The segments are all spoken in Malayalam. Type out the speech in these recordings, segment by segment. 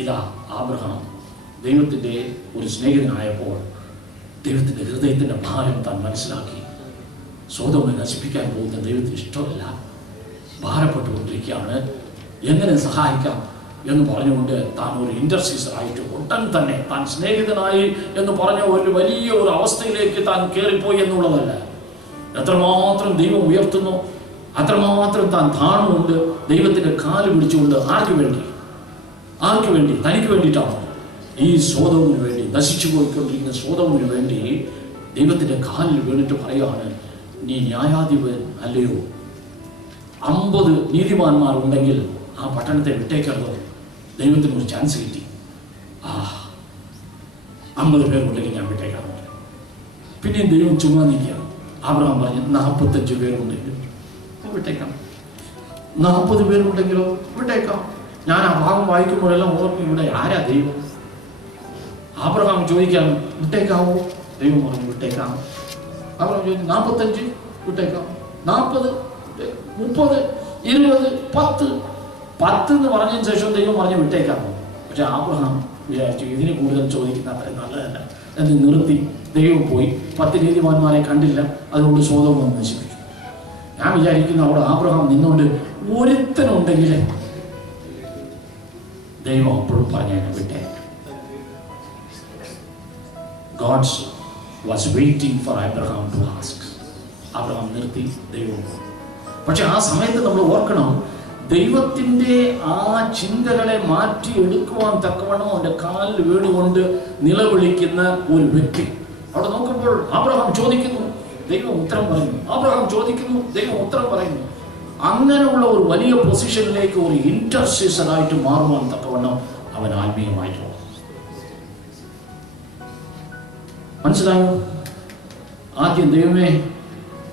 ഇതാ ആബ്രഹാം ദൈവത്തിൻ്റെ ഒരു സ്നേഹിതനായപ്പോൾ ദൈവത്തിൻ്റെ ഹൃദയത്തിൻ്റെ ഭാരം താൻ മനസ്സിലാക്കി. സോദോമിനെ നശിപ്പിക്കാൻ പോകുന്ന ദൈവത്തിന് ഇഷ്ടമല്ല, ഭാരപ്പെട്ടുകൊണ്ടിരിക്കുകയാണ്, എങ്ങനെ സഹായിക്കാം എന്ന് പറഞ്ഞുകൊണ്ട് താൻ ഒരു ഇൻ്റർസീസറായിട്ട് ഉടൻ തന്നെ താൻ സ്നേഹിതനായി എന്ന് പറഞ്ഞ ഒരു വലിയ ഒരു അവസ്ഥയിലേക്ക് താൻ കയറിപ്പോയി എന്നുള്ളതല്ല. എത്രമാത്രം ദൈവം ഉയർത്തുന്നു അത്രമാത്രം താൻ താണുകൊണ്ട് ദൈവത്തിൻ്റെ കാല് പിടിച്ചുകൊണ്ട് ആർക്ക് വേണ്ടി തനിക്ക് വേണ്ടിയിട്ടാണ്. ഈ സോദോമിന് വേണ്ടി, നശിച്ചു പോയിക്കൊണ്ടിരിക്കുന്ന സോദോമിന് വേണ്ടി ദൈവത്തിൻ്റെ കാലിൽ വീണിട്ട് പറയുകയാണ്, നീ ന്യായാധിപൻ അല്ലയോ? 50 നീതിമാന്മാർ ഉണ്ടെങ്കിൽ ആ പട്ടണത്തെ വിട്ടേക്കരുത്. ദൈവത്തിന് ഒരു ചാൻസ് കിട്ടി. 50 പേരുണ്ടെങ്കിൽ ഞാൻ വിട്ടേക്കാം. പിന്നെയും ദൈവം ചുമ്മാ നിൽക്കുക. അബ്രഹാം പറഞ്ഞു 45 പേരുണ്ടെങ്കിൽ വിട്ടേക്കാം, 40 പേരുണ്ടെങ്കിലോ വിട്ടേക്കാം. ഞാൻ ആ ഭാഗം വായിക്കുമ്പോഴെല്ലാം ഓർക്കും, ഇവിടെ ആരാ ദൈവം? അബ്രഹാം ചോദിക്കാൻ വിട്ടേക്കാവോ? ദൈവം പറഞ്ഞു വിട്ടേക്കാം. അബ്രഹാം ചോദിച്ചു 45 വിട്ടേക്കാം, 40, 30, 20, 10 എന്ന് പറഞ്ഞതിന് ശേഷം ദൈവം പറഞ്ഞു വിട്ടേക്കാം. പക്ഷെ അബ്രഹാം വിചാരിച്ചു ഇതിന് കൂടുതൽ ചോദിക്കുന്ന അത്രയും നല്ലതല്ല എന്ന് നിർത്തി. ദൈവം പോയി 10 നീതിമാന്മാരെ കണ്ടില്ല, അതുകൊണ്ട് സോദോം നശിപ്പിച്ചു. ഞാൻ വിചാരിക്കുന്നു അവിടെ അബ്രഹാം നിന്നുകൊണ്ട് ഒരുത്തനുണ്ടെങ്കിൽ ദൈവം അപ്പോഴും പറഞ്ഞു വിട്ടേ. God was waiting for Abraham to ask. Abraham നിർത്തി, ദൈവം. പക്ഷെ ആ സമയത്ത് നമ്മൾ ഓർക്കണം, ദൈവത്തിൻ്റെ ആ ചിന്തകളെ മാറ്റി എടുക്കുവാൻ തക്കവണ്ണം അവൻ്റെ കാലിൽ വീണുകൊണ്ട് നിലവിളിക്കുന്ന ഒരു വ്യക്തി. അവിടെ നോക്കുമ്പോൾ അബ്രഹാം ചോദിക്കുന്നു, ദൈവം ഉത്തരം പറയുന്നു. അബ്രഹാം ചോദിക്കുന്നു, ദൈവം ഉത്തരം പറയുന്നു. അങ്ങനെയുള്ള ഒരു വലിയ പൊസിഷനിലേക്ക് ഒരു ഇന്റർസീസറായിട്ട് മാറുവാൻ തക്കവണ്ണം അവൻ ആത്മീയമായിട്ടുള്ള. മനസ്സിലായോ? ആദ്യം ദൈവമേ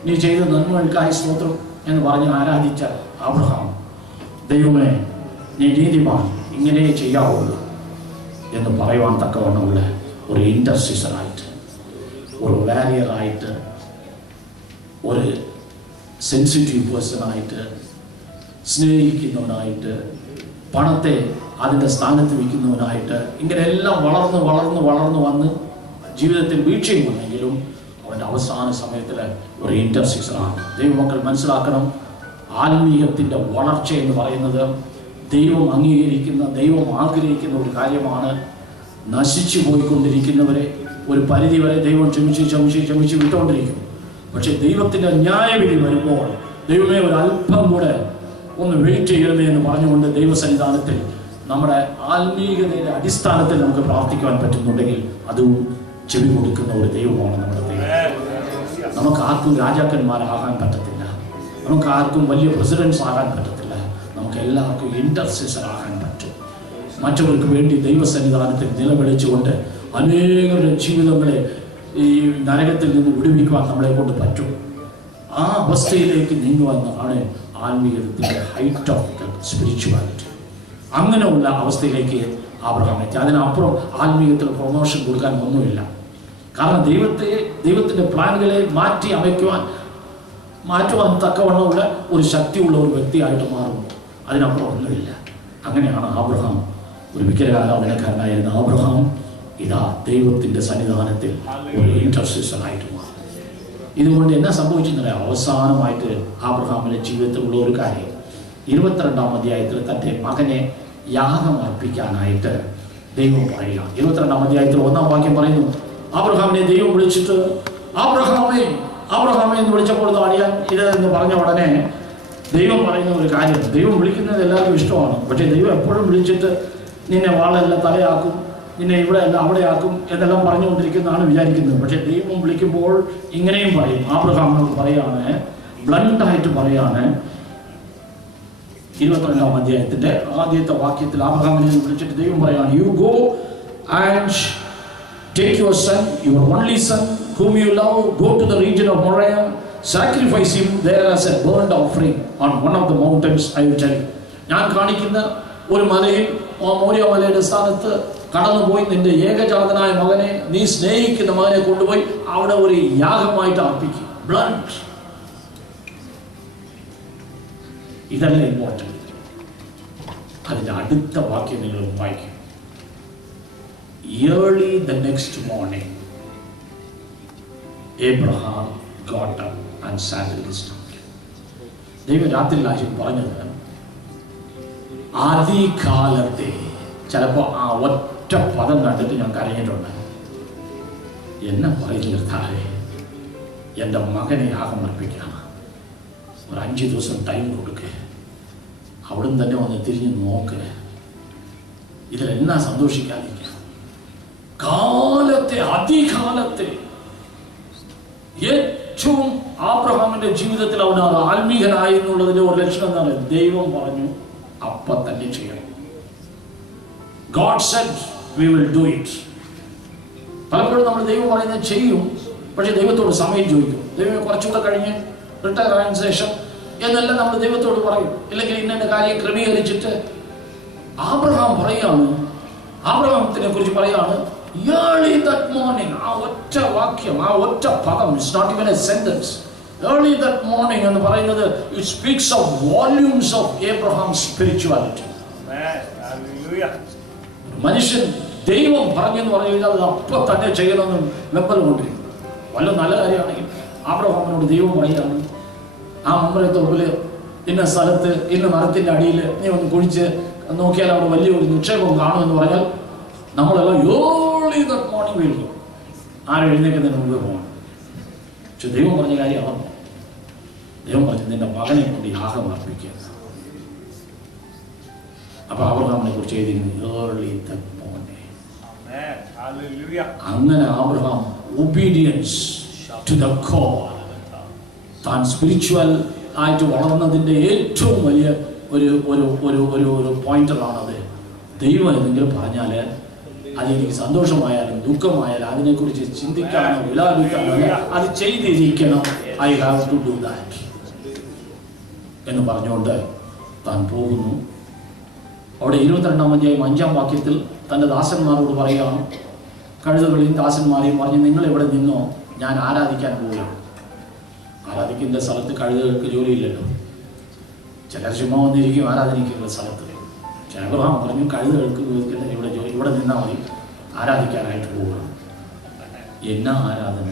നീ ചെയ്ത നന്മകൾക്കായി സ്തോത്രം എന്ന് പറഞ്ഞ് ആരാധിച്ച അബ്രഹാം, ദൈവമേ നീ നീതിമാൻ, ഇങ്ങനെ ചെയ്യാവുള്ളൂ എന്ന് പറയുവാൻ തക്കവണ്ണമുള്ള ഒരു ഇന്റർസീസറായിട്ട്, ഒരു വാരിയറായിട്ട്, ഒരു സെൻസിറ്റീവ് പേഴ്സണായിട്ട്, സ്നേഹിക്കുന്നവനായിട്ട്, പണത്തെ അതിൻ്റെ സ്ഥാനത്ത് വയ്ക്കുന്നവനായിട്ട്, ഇങ്ങനെയെല്ലാം വളർന്നു വന്ന് ജീവിതത്തിൽ വീഴ്ചയും വന്നെങ്കിലും അവൻ്റെ അവസാന സമയത്തിൽ ഒരു ഇന്റർസീസറാണ്. ദൈവമക്കൾ മനസ്സിലാക്കണം, ആത്മീയത്തിൻ്റെ വളർച്ച എന്ന് പറയുന്നത് ദൈവം അംഗീകരിക്കുന്ന, ദൈവം ആഗ്രഹിക്കുന്ന ഒരു കാര്യമാണ്. നശിച്ചു പോയിക്കൊണ്ടിരിക്കുന്നവരെ ഒരു പരിധി വരെ ദൈവം ക്ഷമിച്ച് വിട്ടുകൊണ്ടിരിക്കും. പക്ഷെ ദൈവത്തിൻ്റെ ന്യായവിധി വരുമ്പോൾ ദൈവമേ ഒരു അല്പം കൂടെ ഒന്ന് വെയിറ്റ് ചെയ്യണമേ എന്ന് പറഞ്ഞുകൊണ്ട് ദൈവസന്നിധാനത്തിൽ നമ്മുടെ ആത്മീയതയുടെ അടിസ്ഥാനത്തിൽ നമുക്ക് പ്രാർത്ഥിക്കുവാൻ പറ്റുന്നുണ്ടെങ്കിൽ അതും ചെവി കൊടുക്കുന്ന ഒരു ദൈവമാണ് നമ്മുടെ ദൈവം. നമുക്ക് ആർക്കും രാജാക്കന്മാരാകാൻ പറ്റത്തില്ല, നമുക്ക് ആർക്കും വലിയ പ്രസിഡൻസ് ആകാൻ പറ്റത്തില്ല, നമുക്ക് എല്ലാവർക്കും ഇന്റർസെസർ ആകാൻ പറ്റും. മറ്റവർക്ക് വേണ്ടി ദൈവസന്നിധാനത്തിൽ നിലവിളിച്ചുകൊണ്ട് അനേകരുടെ ജീവിതങ്ങളെ ഈ നരകത്തിൽ നിന്ന് വിടുവിക്കുവാൻ നമ്മളെ കൊണ്ട് പറ്റും. ആ അവസ്ഥയിലേക്ക് നീങ്ങുവാനാണ് ആത്മീയത്തിൻ്റെ ഹൈറ്റ് ഓഫ് ദ സ്പിരിച്വാലിറ്റി. അങ്ങനെയുള്ള അവസ്ഥയിലേക്ക് അബ്രഹാം എത്തി. അതിനപ്പുറം ആത്മീയത്തിൽ പ്രൊമോഷൻ കൊടുക്കാൻ ഒന്നുമില്ല. കാരണം ദൈവത്തിൻ്റെ പ്ലാനുകളെ മാറ്റുവാൻ തക്കവണ്ണമുള്ള ഒരു ശക്തിയുള്ള ഒരു വ്യക്തിയായിട്ട് മാറുന്നു. അതിനപ്പുറം ഒന്നുമില്ല. അങ്ങനെയാണ് അബ്രഹാം, ഒരു വിഗ്രഹാരാധനക്കാരനായിരുന്ന അബ്രഹാം ഇതാ ദൈവത്തിൻ്റെ സന്നിധാനത്തിൽ ഒരു ഇന്റർസെസറായിട്ട് മാറും. ഇതുകൊണ്ട് എന്നാ സംഭവിച്ചെന്നറിയ, അവസാനമായിട്ട് അബ്രഹാമിന്റെ ജീവിതത്തിലുള്ള ഒരു കാര്യം 22-ാം അധ്യായത്തിൽ തന്റെ മകനെ യാഗം അർപ്പിക്കാനായിട്ട് ദൈവം പറയുക. 22-ാം അധ്യായത്തിൽ 1-ാം വാക്യം പറയുന്നു, അബ്രഹാമിനെ ദൈവം വിളിച്ചിട്ട് അബ്രഹാമേ എന്ന് വിളിച്ചപ്പോൾ അറിയാൻ ഇത് എന്ന് പറഞ്ഞ ഉടനെ ദൈവം പറയുന്ന ഒരു കാര്യം, ദൈവം വിളിക്കുന്നത് എല്ലാവർക്കും ഇഷ്ടമാണ്. പക്ഷേ ദൈവം എപ്പോഴും വിളിച്ചിട്ട് നിന്നെ വാളല്ല തലയാക്കും, നിന്നെ ഇവിടെ അല്ല അവിടെയാക്കും എന്നെല്ലാം പറഞ്ഞുകൊണ്ടിരിക്കുന്നതാണ് വിചാരിക്കുന്നത്. പക്ഷെ ദൈവം വിളിക്കുമ്പോൾ ഇങ്ങനെയും പറയും. അബ്രഹാമിനോട് പറയാണ്, ബ്ലണ്ടായിട്ട് പറയാണ്. 22-ാം അധ്യായത്തിന്റെ ആദ്യത്തെ വാക്യത്തിൽ അബ്രഹാമിനെ വിളിച്ചിട്ട് ദൈവം പറയാണ്, you go and take your sun, your only sun whom you love, go to the region of Moriah, sacrifice him there as a burnt offering on one of the mountains I will tell you. ഞാൻ കാണിക്കുന്ന ഒരു മലയിൽ, മോരിയ മലയുടെ സ്ഥാനത്ത് കടന്നുപോയി നിന്റെ ഏകജാതനായ മകനെ, നീ സ്നേഹിക്കുന്ന മകനെ കൊണ്ടുപോയി അവിടെ ഒരു യാഗമായിട്ട് അർപ്പിക്കും. ബ്ലഡ്. ഇതല്ല ഇമ്പോർട്ടൻറ്റ്. അതിൻ്റെ അടുത്ത വാക്യം നിങ്ങൾ വായിക്കും. early the next morning, Abraham got up and saddled his donkey. ദൈവം രാത്രിയിലാശം പറഞ്ഞത് ആദികാലത്തെ. ചിലപ്പോൾ ആ ഒറ്റ പദം കണ്ടിട്ട് ഞാൻ കരഞ്ഞിട്ടുണ്ട്. എന്നെ പറയുന്നേ, എൻ്റെ മകനെ യാഗം അർപ്പിക്കണം, ഒരു 5 ദിവസം ടൈം കൊടുക്കുക, അവിടുന്ന് തന്നെ വന്ന് തിരിഞ്ഞ് നോക്ക്, ഇതിലെന്നാ സന്തോഷിക്കാതിരിക്കുക. കാലത്തെ, അതികാലത്തെ ഏറ്റവും ആബ്രഹാമിന്റെ ജീവിതത്തിൽ അവൻ ആത്മീകനായി എന്നുള്ളതിന്റെ ഒരു ലക്ഷണം എന്താണ്? ദൈവം പറഞ്ഞു അപ്പം തന്നെ ചെയ്യണം. God said we will do it. പലപ്പോഴും നമ്മൾ ദൈവം പറയുന്നത് ചെയ്യും, പക്ഷെ ദൈവത്തോട് സമയം ചോദിക്കും. ദൈവം കുറച്ചുകൂടെ കഴിഞ്ഞ് റിട്ടയർ ആയതിനു ശേഷം എന്നെല്ലാം നമ്മൾ ദൈവത്തോട് പറയും, ഇല്ലെങ്കിൽ ഇന്ന കാര്യം ക്രമീകരിച്ചിട്ട്. ആബ്രഹാം പറയാണ്, ആബ്രഹാമത്തിനെ കുറിച്ച് പറയാണ്, early that morning. ആ ഒറ്റ വാക്യം, ആ ഒറ്റ പദം, it's not even a sentence. Early that morning എന്ന് പറയുന്നത്, it speaks of volumes of Abraham's spirituality. മനുഷ്യൻ ദൈവം പറഞ്ഞെന്ന് പറഞ്ഞു കഴിഞ്ഞാൽ അത് അപ്പം തന്നെ ചെയ്യണമെന്നും വെമ്പൽ കൊണ്ടിരിക്കും. വല്ല നല്ല കാര്യമാണെങ്കിൽ ആബ്രഹാമിനോട് ദൈവം പറയുകയാണ്, ആ മമ്പലത്തോപ്പിൽ ഇന്ന സ്ഥലത്ത് ഇന്ന മരത്തിൻ്റെ അടിയിൽ നീ ഒന്ന് കുഴിച്ച് നോക്കിയാൽ അവിടെ വലിയൊരു നിക്ഷേപം കാണുമെന്ന് പറഞ്ഞാൽ നമ്മളെല്ലാം early that morning വീഴും. ആരും എഴുന്നേക്കുന്നതിന് മുമ്പ് പോകണം. പക്ഷെ ദൈവം പറഞ്ഞ കാര്യമാണ്, ദൈവം പറഞ്ഞു നിന്റെ മകനെ കൊണ്ട് യാഗം അർപ്പിക്കുക. അപ്പൊ ആബ്രഹാമിനെ കുറിച്ച് എഴുതിയിരുന്നു early that morning. അങ്ങനെ Abraham obedience to the core, താൻ സ്പിരിച്വൽ ആയിട്ട് വളർന്നതിൻ്റെ ഏറ്റവും വലിയ ഒരു ഒരു ഒരു ഒരു ഒരു പോയിന്ററാണത്. ദൈവം എന്തെങ്കിലും പറഞ്ഞാൽ അതെനിക്ക് സന്തോഷമായാലും ദുഃഖമായാലും അതിനെക്കുറിച്ച് ചിന്തിക്കാനോ വിലാപിക്കാനോ അത് ചെയ്തിരിക്കണം. I have to do that എന്ന് പറഞ്ഞുകൊണ്ട് താൻ പോകുന്നു. അവിടെ 22-ാം അധ്യായം 5-ാം വാക്യത്തിൽ തൻ്റെ ദാസന്മാരോട് പറയുകയാണ്, കഴുതകളെയും ദാസന്മാരെയും പറഞ്ഞ് നിങ്ങൾ ഇവിടെ നിന്നോ, ഞാൻ ആരാധിക്കാൻ പോവുകയാണ്. ആരാധിക്കുന്ന സ്ഥലത്ത് കഴുതകൾക്ക് ജോലിയില്ലല്ലോ, ചിലർ ചുമ്മാ വന്നിരിക്കും ആരാധനിക്കുന്ന സ്ഥലത്ത്. അബ്രഹാം പറഞ്ഞു കഴുതകൾക്ക് ഇവിടെ നിന്നാൽ മതി, ആരാധിക്കാനായിട്ട് പോവുകയാണ്. എന്നാ ആരാധന?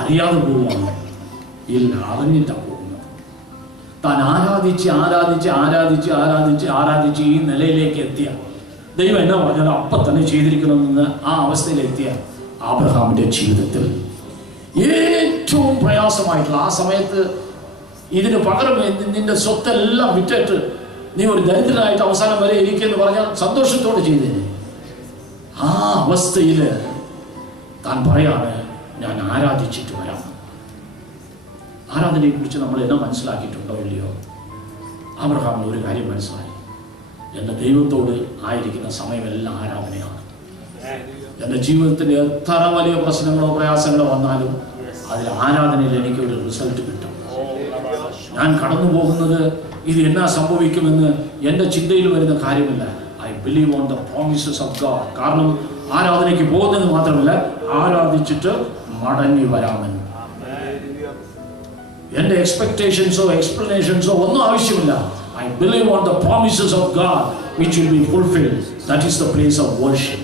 അറിയാതെ പോവുകയാണ്? ഇല്ല, അറിഞ്ഞിട്ടാണ് പോകുന്നത്. താൻ ആരാധിച്ച് ആരാധിച്ച് ആരാധിച്ച് ആരാധിച്ച് ആരാധിച്ച് ഈ നിലയിലേക്ക് എത്തിയ ദൈവം എന്നാ പറഞ്ഞാൽ അപ്പം തന്നെ ചെയ്തിരിക്കണമെന്ന് ആ അവസ്ഥയിലെത്തിയ ആബ്രഹാമിന്റെ ജീവിതത്തിൽ ഏറ്റവും പ്രയാസമായിട്ടുള്ള ആ സമയത്ത് ഇതിന് പകരം നിന്റെ സ്വത്തെല്ലാം വിറ്റിട്ട് നീ ഒരു ദരിദ്രനായിട്ട് അവസാനം വരെ ഇരിക്കുമെന്ന് പറഞ്ഞാൽ സന്തോഷത്തോടെ ചെയ്തേനെ. ആ അവസ്ഥയിൽ താൻ പറയാണ് ഞാൻ ആരാധിച്ചിട്ട് വരാം. ആരാധനയെ കുറിച്ച് നമ്മൾ എന്നെ മനസ്സിലാക്കിയിട്ടുണ്ടോ ഇല്ലയോ? ആബ്രഹാമിന് ഒരു കാര്യം മനസ്സിലായി, എൻ്റെ ദൈവത്തോട് ആയിരിക്കുന്ന സമയമെല്ലാം ആരാധനയാണ്. എൻ്റെ ജീവിതത്തിൻ്റെ എത്ര വലിയ പ്രശ്നങ്ങളോ പ്രയാസങ്ങളോ വന്നാലും അതിൽ ആരാധനയിൽ എനിക്കൊരു റിസൾട്ട് കിട്ടും. ഞാൻ കടന്നു പോകുന്നത് ഇത് എന്നാ സംഭവിക്കുമെന്ന് എൻ്റെ ചിന്തയിൽ വരുന്ന കാര്യമില്ല. I believe on the promises of God. കാരണം ആരാധനയ്ക്ക് പോകുന്നത് മാത്രമല്ല, ആരാധിച്ചിട്ട് മടങ്ങി വരാമെന്ന്. എൻ്റെ എക്സ്പെക്ടേഷൻസോ എക്സ്പ്ലനേഷൻസോ ഒന്നും ആവശ്യമില്ല. I believe on the promises of God which will be fulfilled. That is the place of worship.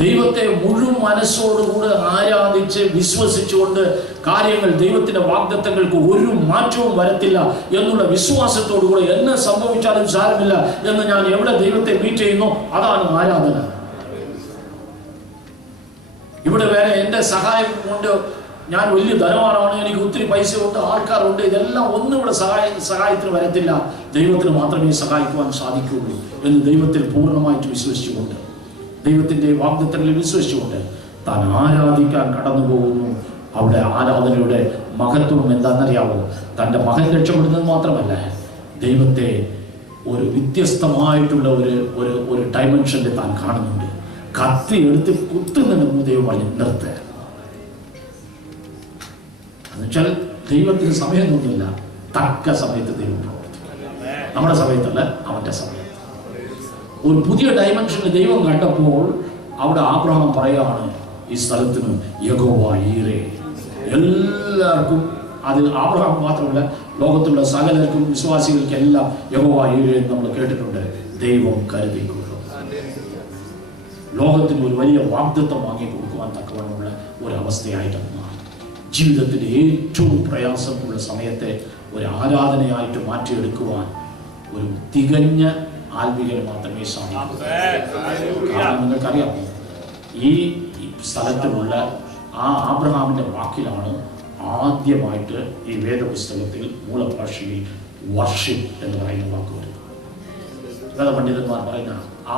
ദൈവത്തെ മുഴുവൻ മനസ്സോടുകൂടെ ആരാധിച്ച് വിശ്വസിച്ചുകൊണ്ട് കാര്യങ്ങൾ ദൈവത്തിന്റെ വാഗ്ദത്തങ്ങൾക്ക് ഒരു മാറ്റവും വരത്തില്ല എന്നുള്ള വിശ്വാസത്തോടുകൂടെ എന്നെ സംഭവിച്ചാലും സാരമില്ല എന്ന് ഞാൻ എവിടെ ദൈവത്തെ മീറ്റ് ചെയ്യുന്നു അതാണ് ആരാധന. ഇവിടെ വേറെ എൻ്റെ സഹായം കൊണ്ട് ഞാൻ വലിയ ധനവാനാണ്, എനിക്ക് ഒത്തിരി പൈസ ഉണ്ട്, ആൾക്കാരുണ്ട്, ഇതെല്ലാം ഒന്നും ഇവിടെ സഹായത്തിന് വരത്തില്ല. ദൈവത്തിന് മാത്രമേ സഹായിക്കുവാൻ സാധിക്കുകയുള്ളൂ എന്ന് ദൈവത്തിൽ പൂർണ്ണമായിട്ട് വിശ്വസിച്ചുകൊണ്ട്, ദൈവത്തിൻ്റെ വാഗ്ദത്തങ്ങളിൽ വിശ്വസിച്ചുകൊണ്ട് താൻ ആരാധിക്കാൻ കടന്നു പോകുന്നു. അവിടെ ആരാധനയുടെ മഹത്വം എന്താണെന്നറിയാമോ? തൻ്റെ മകൻ രക്ഷപ്പെടുന്നത് മാത്രമല്ല, ദൈവത്തെ ഒരു വ്യത്യസ്തമായിട്ടുള്ള ഒരു ഡയമെൻഷനിൽ താൻ കാണുന്നുണ്ട്. കത്തി എടുത്ത് കുത്തുന്നുണ്ട് ദൈവം പറഞ്ഞ് നിർത്തുക. എന്നുവെച്ചാൽ ദൈവത്തിന് സമയമൊന്നുമില്ല, തക്ക സമയത്ത് ദൈവം പ്രവർത്തിക്കും. നമ്മുടെ സമയത്തല്ല, അവൻ്റെ സമയത്ത്. ഒരു പുതിയ ഡയമെൻഷനിൽ ദൈവം കണ്ടപ്പോൾ അവിടെ ആബ്രഹാം പറയുകയാണ്, ഈ സ്ഥലത്തിന് യഹോവ ഈരേ. എല്ലാവർക്കും, അത് ആബ്രഹാം മാത്രമല്ല, ലോകത്തുള്ള സകലർക്കും വിശ്വാസികൾക്കെല്ലാം യഹോവ ഈരേ എന്ന് നമ്മൾ കേട്ടിട്ടുണ്ട്. ദൈവം കരുതിക്കൊള്ളും. ലോകത്തിന് ഒരു വലിയ വാഗ്ദത്തം വാങ്ങിക്കൊടുക്കുവാൻ തക്കവണ്ണമുള്ള ഒരവസ്ഥയായിട്ട് മാറി. ജീവിതത്തിൻ്റെ ഏറ്റവും പ്രയാസമുള്ള സമയത്തെ ഒരു ആരാധനയായിട്ട് മാറ്റിയെടുക്കുവാൻ ഒരു തികഞ്ഞ ആത്മീയന് മാത്രമേ സാധിക്കൂ. കാരണം നിങ്ങൾക്കറിയാമോ, ഈ സ്ഥലത്തിലുള്ള ആ ആബ്രഹാമിൻ്റെ വാക്കിലാണ് ആദ്യമായിട്ട് ഈ വേദപുസ്തകത്തിൽ മൂലഭാഷയിൽ വർഷിപ്പ് എന്ന് പറയുന്ന വാക്ക് വരുന്നത്. വേദപണ്ഡിതന്മാർ പറയുന്ന ആ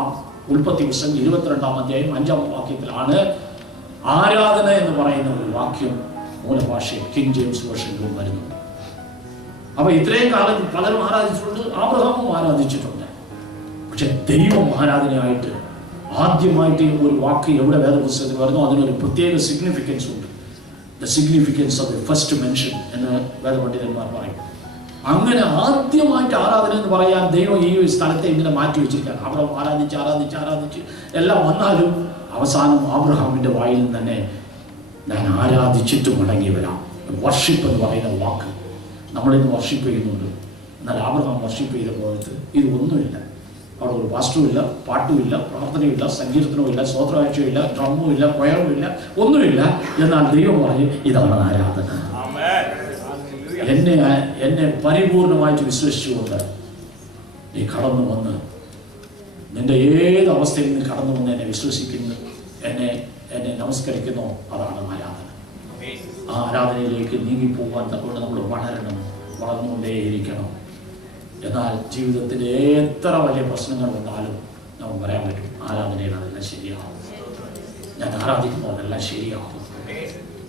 ഉൽപ്പത്തി പുസ്തകം 22-ാം അധ്യായം 5-ാം വാക്യത്തിലാണ് ആരാധന എന്ന് പറയുന്ന ഒരു വാക്യം മൂലഭാഷയിൽ കിങ് ജെയിംസ് വേർഷനിലും വരുന്നത്. അപ്പൊ ഇത്രയും കാലം പലരും ആരാധിച്ചിട്ടുണ്ട്, ആബ്രഹാമും ആരാധിച്ചിട്ടുണ്ട്. പക്ഷെ ദൈവം ആരാധനയായിട്ട് ആദ്യമായിട്ട് ഒരു വാക്ക് എവിടെ വേദപുസ്തകത്തിൽ വരുന്നു അതിനൊരു പ്രത്യേക സിഗ്നിഫിക്കൻസ് ഉണ്ട്. The significance of the first mention എന്ന് വേദപണ്ഡിതന്മാർ പറയും. അങ്ങനെ ആദ്യമായിട്ട് ആരാധന എന്ന് പറയാൻ ദൈവം ഈ സ്ഥലത്തെ ഇങ്ങനെ മാറ്റി വെച്ചിരിക്കുകയാണ്. അബ്രഹാം ആരാധിച്ച് എല്ലാം വന്നാലും അവസാനം ആബ്രഹാമിൻ്റെ വായിൽ നിന്ന് തന്നെ ഞാൻ ആരാധിച്ചിട്ട് മടങ്ങി വരാം. വർഷിപ്പ് എന്ന് പറയുന്ന വാക്ക് നമ്മളിന്ന് വർഷിപ്പ് ചെയ്യുന്നുണ്ട്. എന്നാൽ ആബ്രഹാം വർഷിപ്പ് ചെയ്ത പോലത്ത് ഇതൊന്നുമില്ല. അവിടെ ഒരു പാസ്റ്ററുമില്ല, പാട്ടുമില്ല, പ്രാർത്ഥനയില്ല, സങ്കീർത്തനവുമില്ല, സ്തോത്രവാഴ്ചയില്ല, ഡ്രമ്മുമില്ല, കൊയറുമില്ല, ഒന്നുമില്ല. എന്നാൽ ദൈവം പറഞ്ഞു ഇതാണ് ആരാധന. എന്നെ പരിപൂർണമായിട്ട് വിശ്വസിച്ചുകൊണ്ട് നീ കടന്നു വന്ന് നിന്റെ ഏത് അവസ്ഥയിൽ നിന്ന് കടന്നു വന്ന് എന്നെ വിശ്വസിക്കുന്നു, എന്നെ നമസ്കരിക്കുന്നു, അതാണ് ആരാധന. ആ ആരാധനയിലേക്ക് നീങ്ങിപ്പോകാൻ തക്കൊണ്ട് നമ്മൾ വളർന്നുകൊണ്ടേയിരിക്കണം. എന്നാൽ ജീവിതത്തിൽ എത്ര വലിയ പ്രശ്നങ്ങൾ വന്നാലും നമുക്ക് പറയാൻ പറ്റും ആരാധനയിൽ അതെല്ലാം ശരിയാകും. ഞാൻ ആരാധിക്കുമ്പോൾ അതെല്ലാം ശരിയാകും.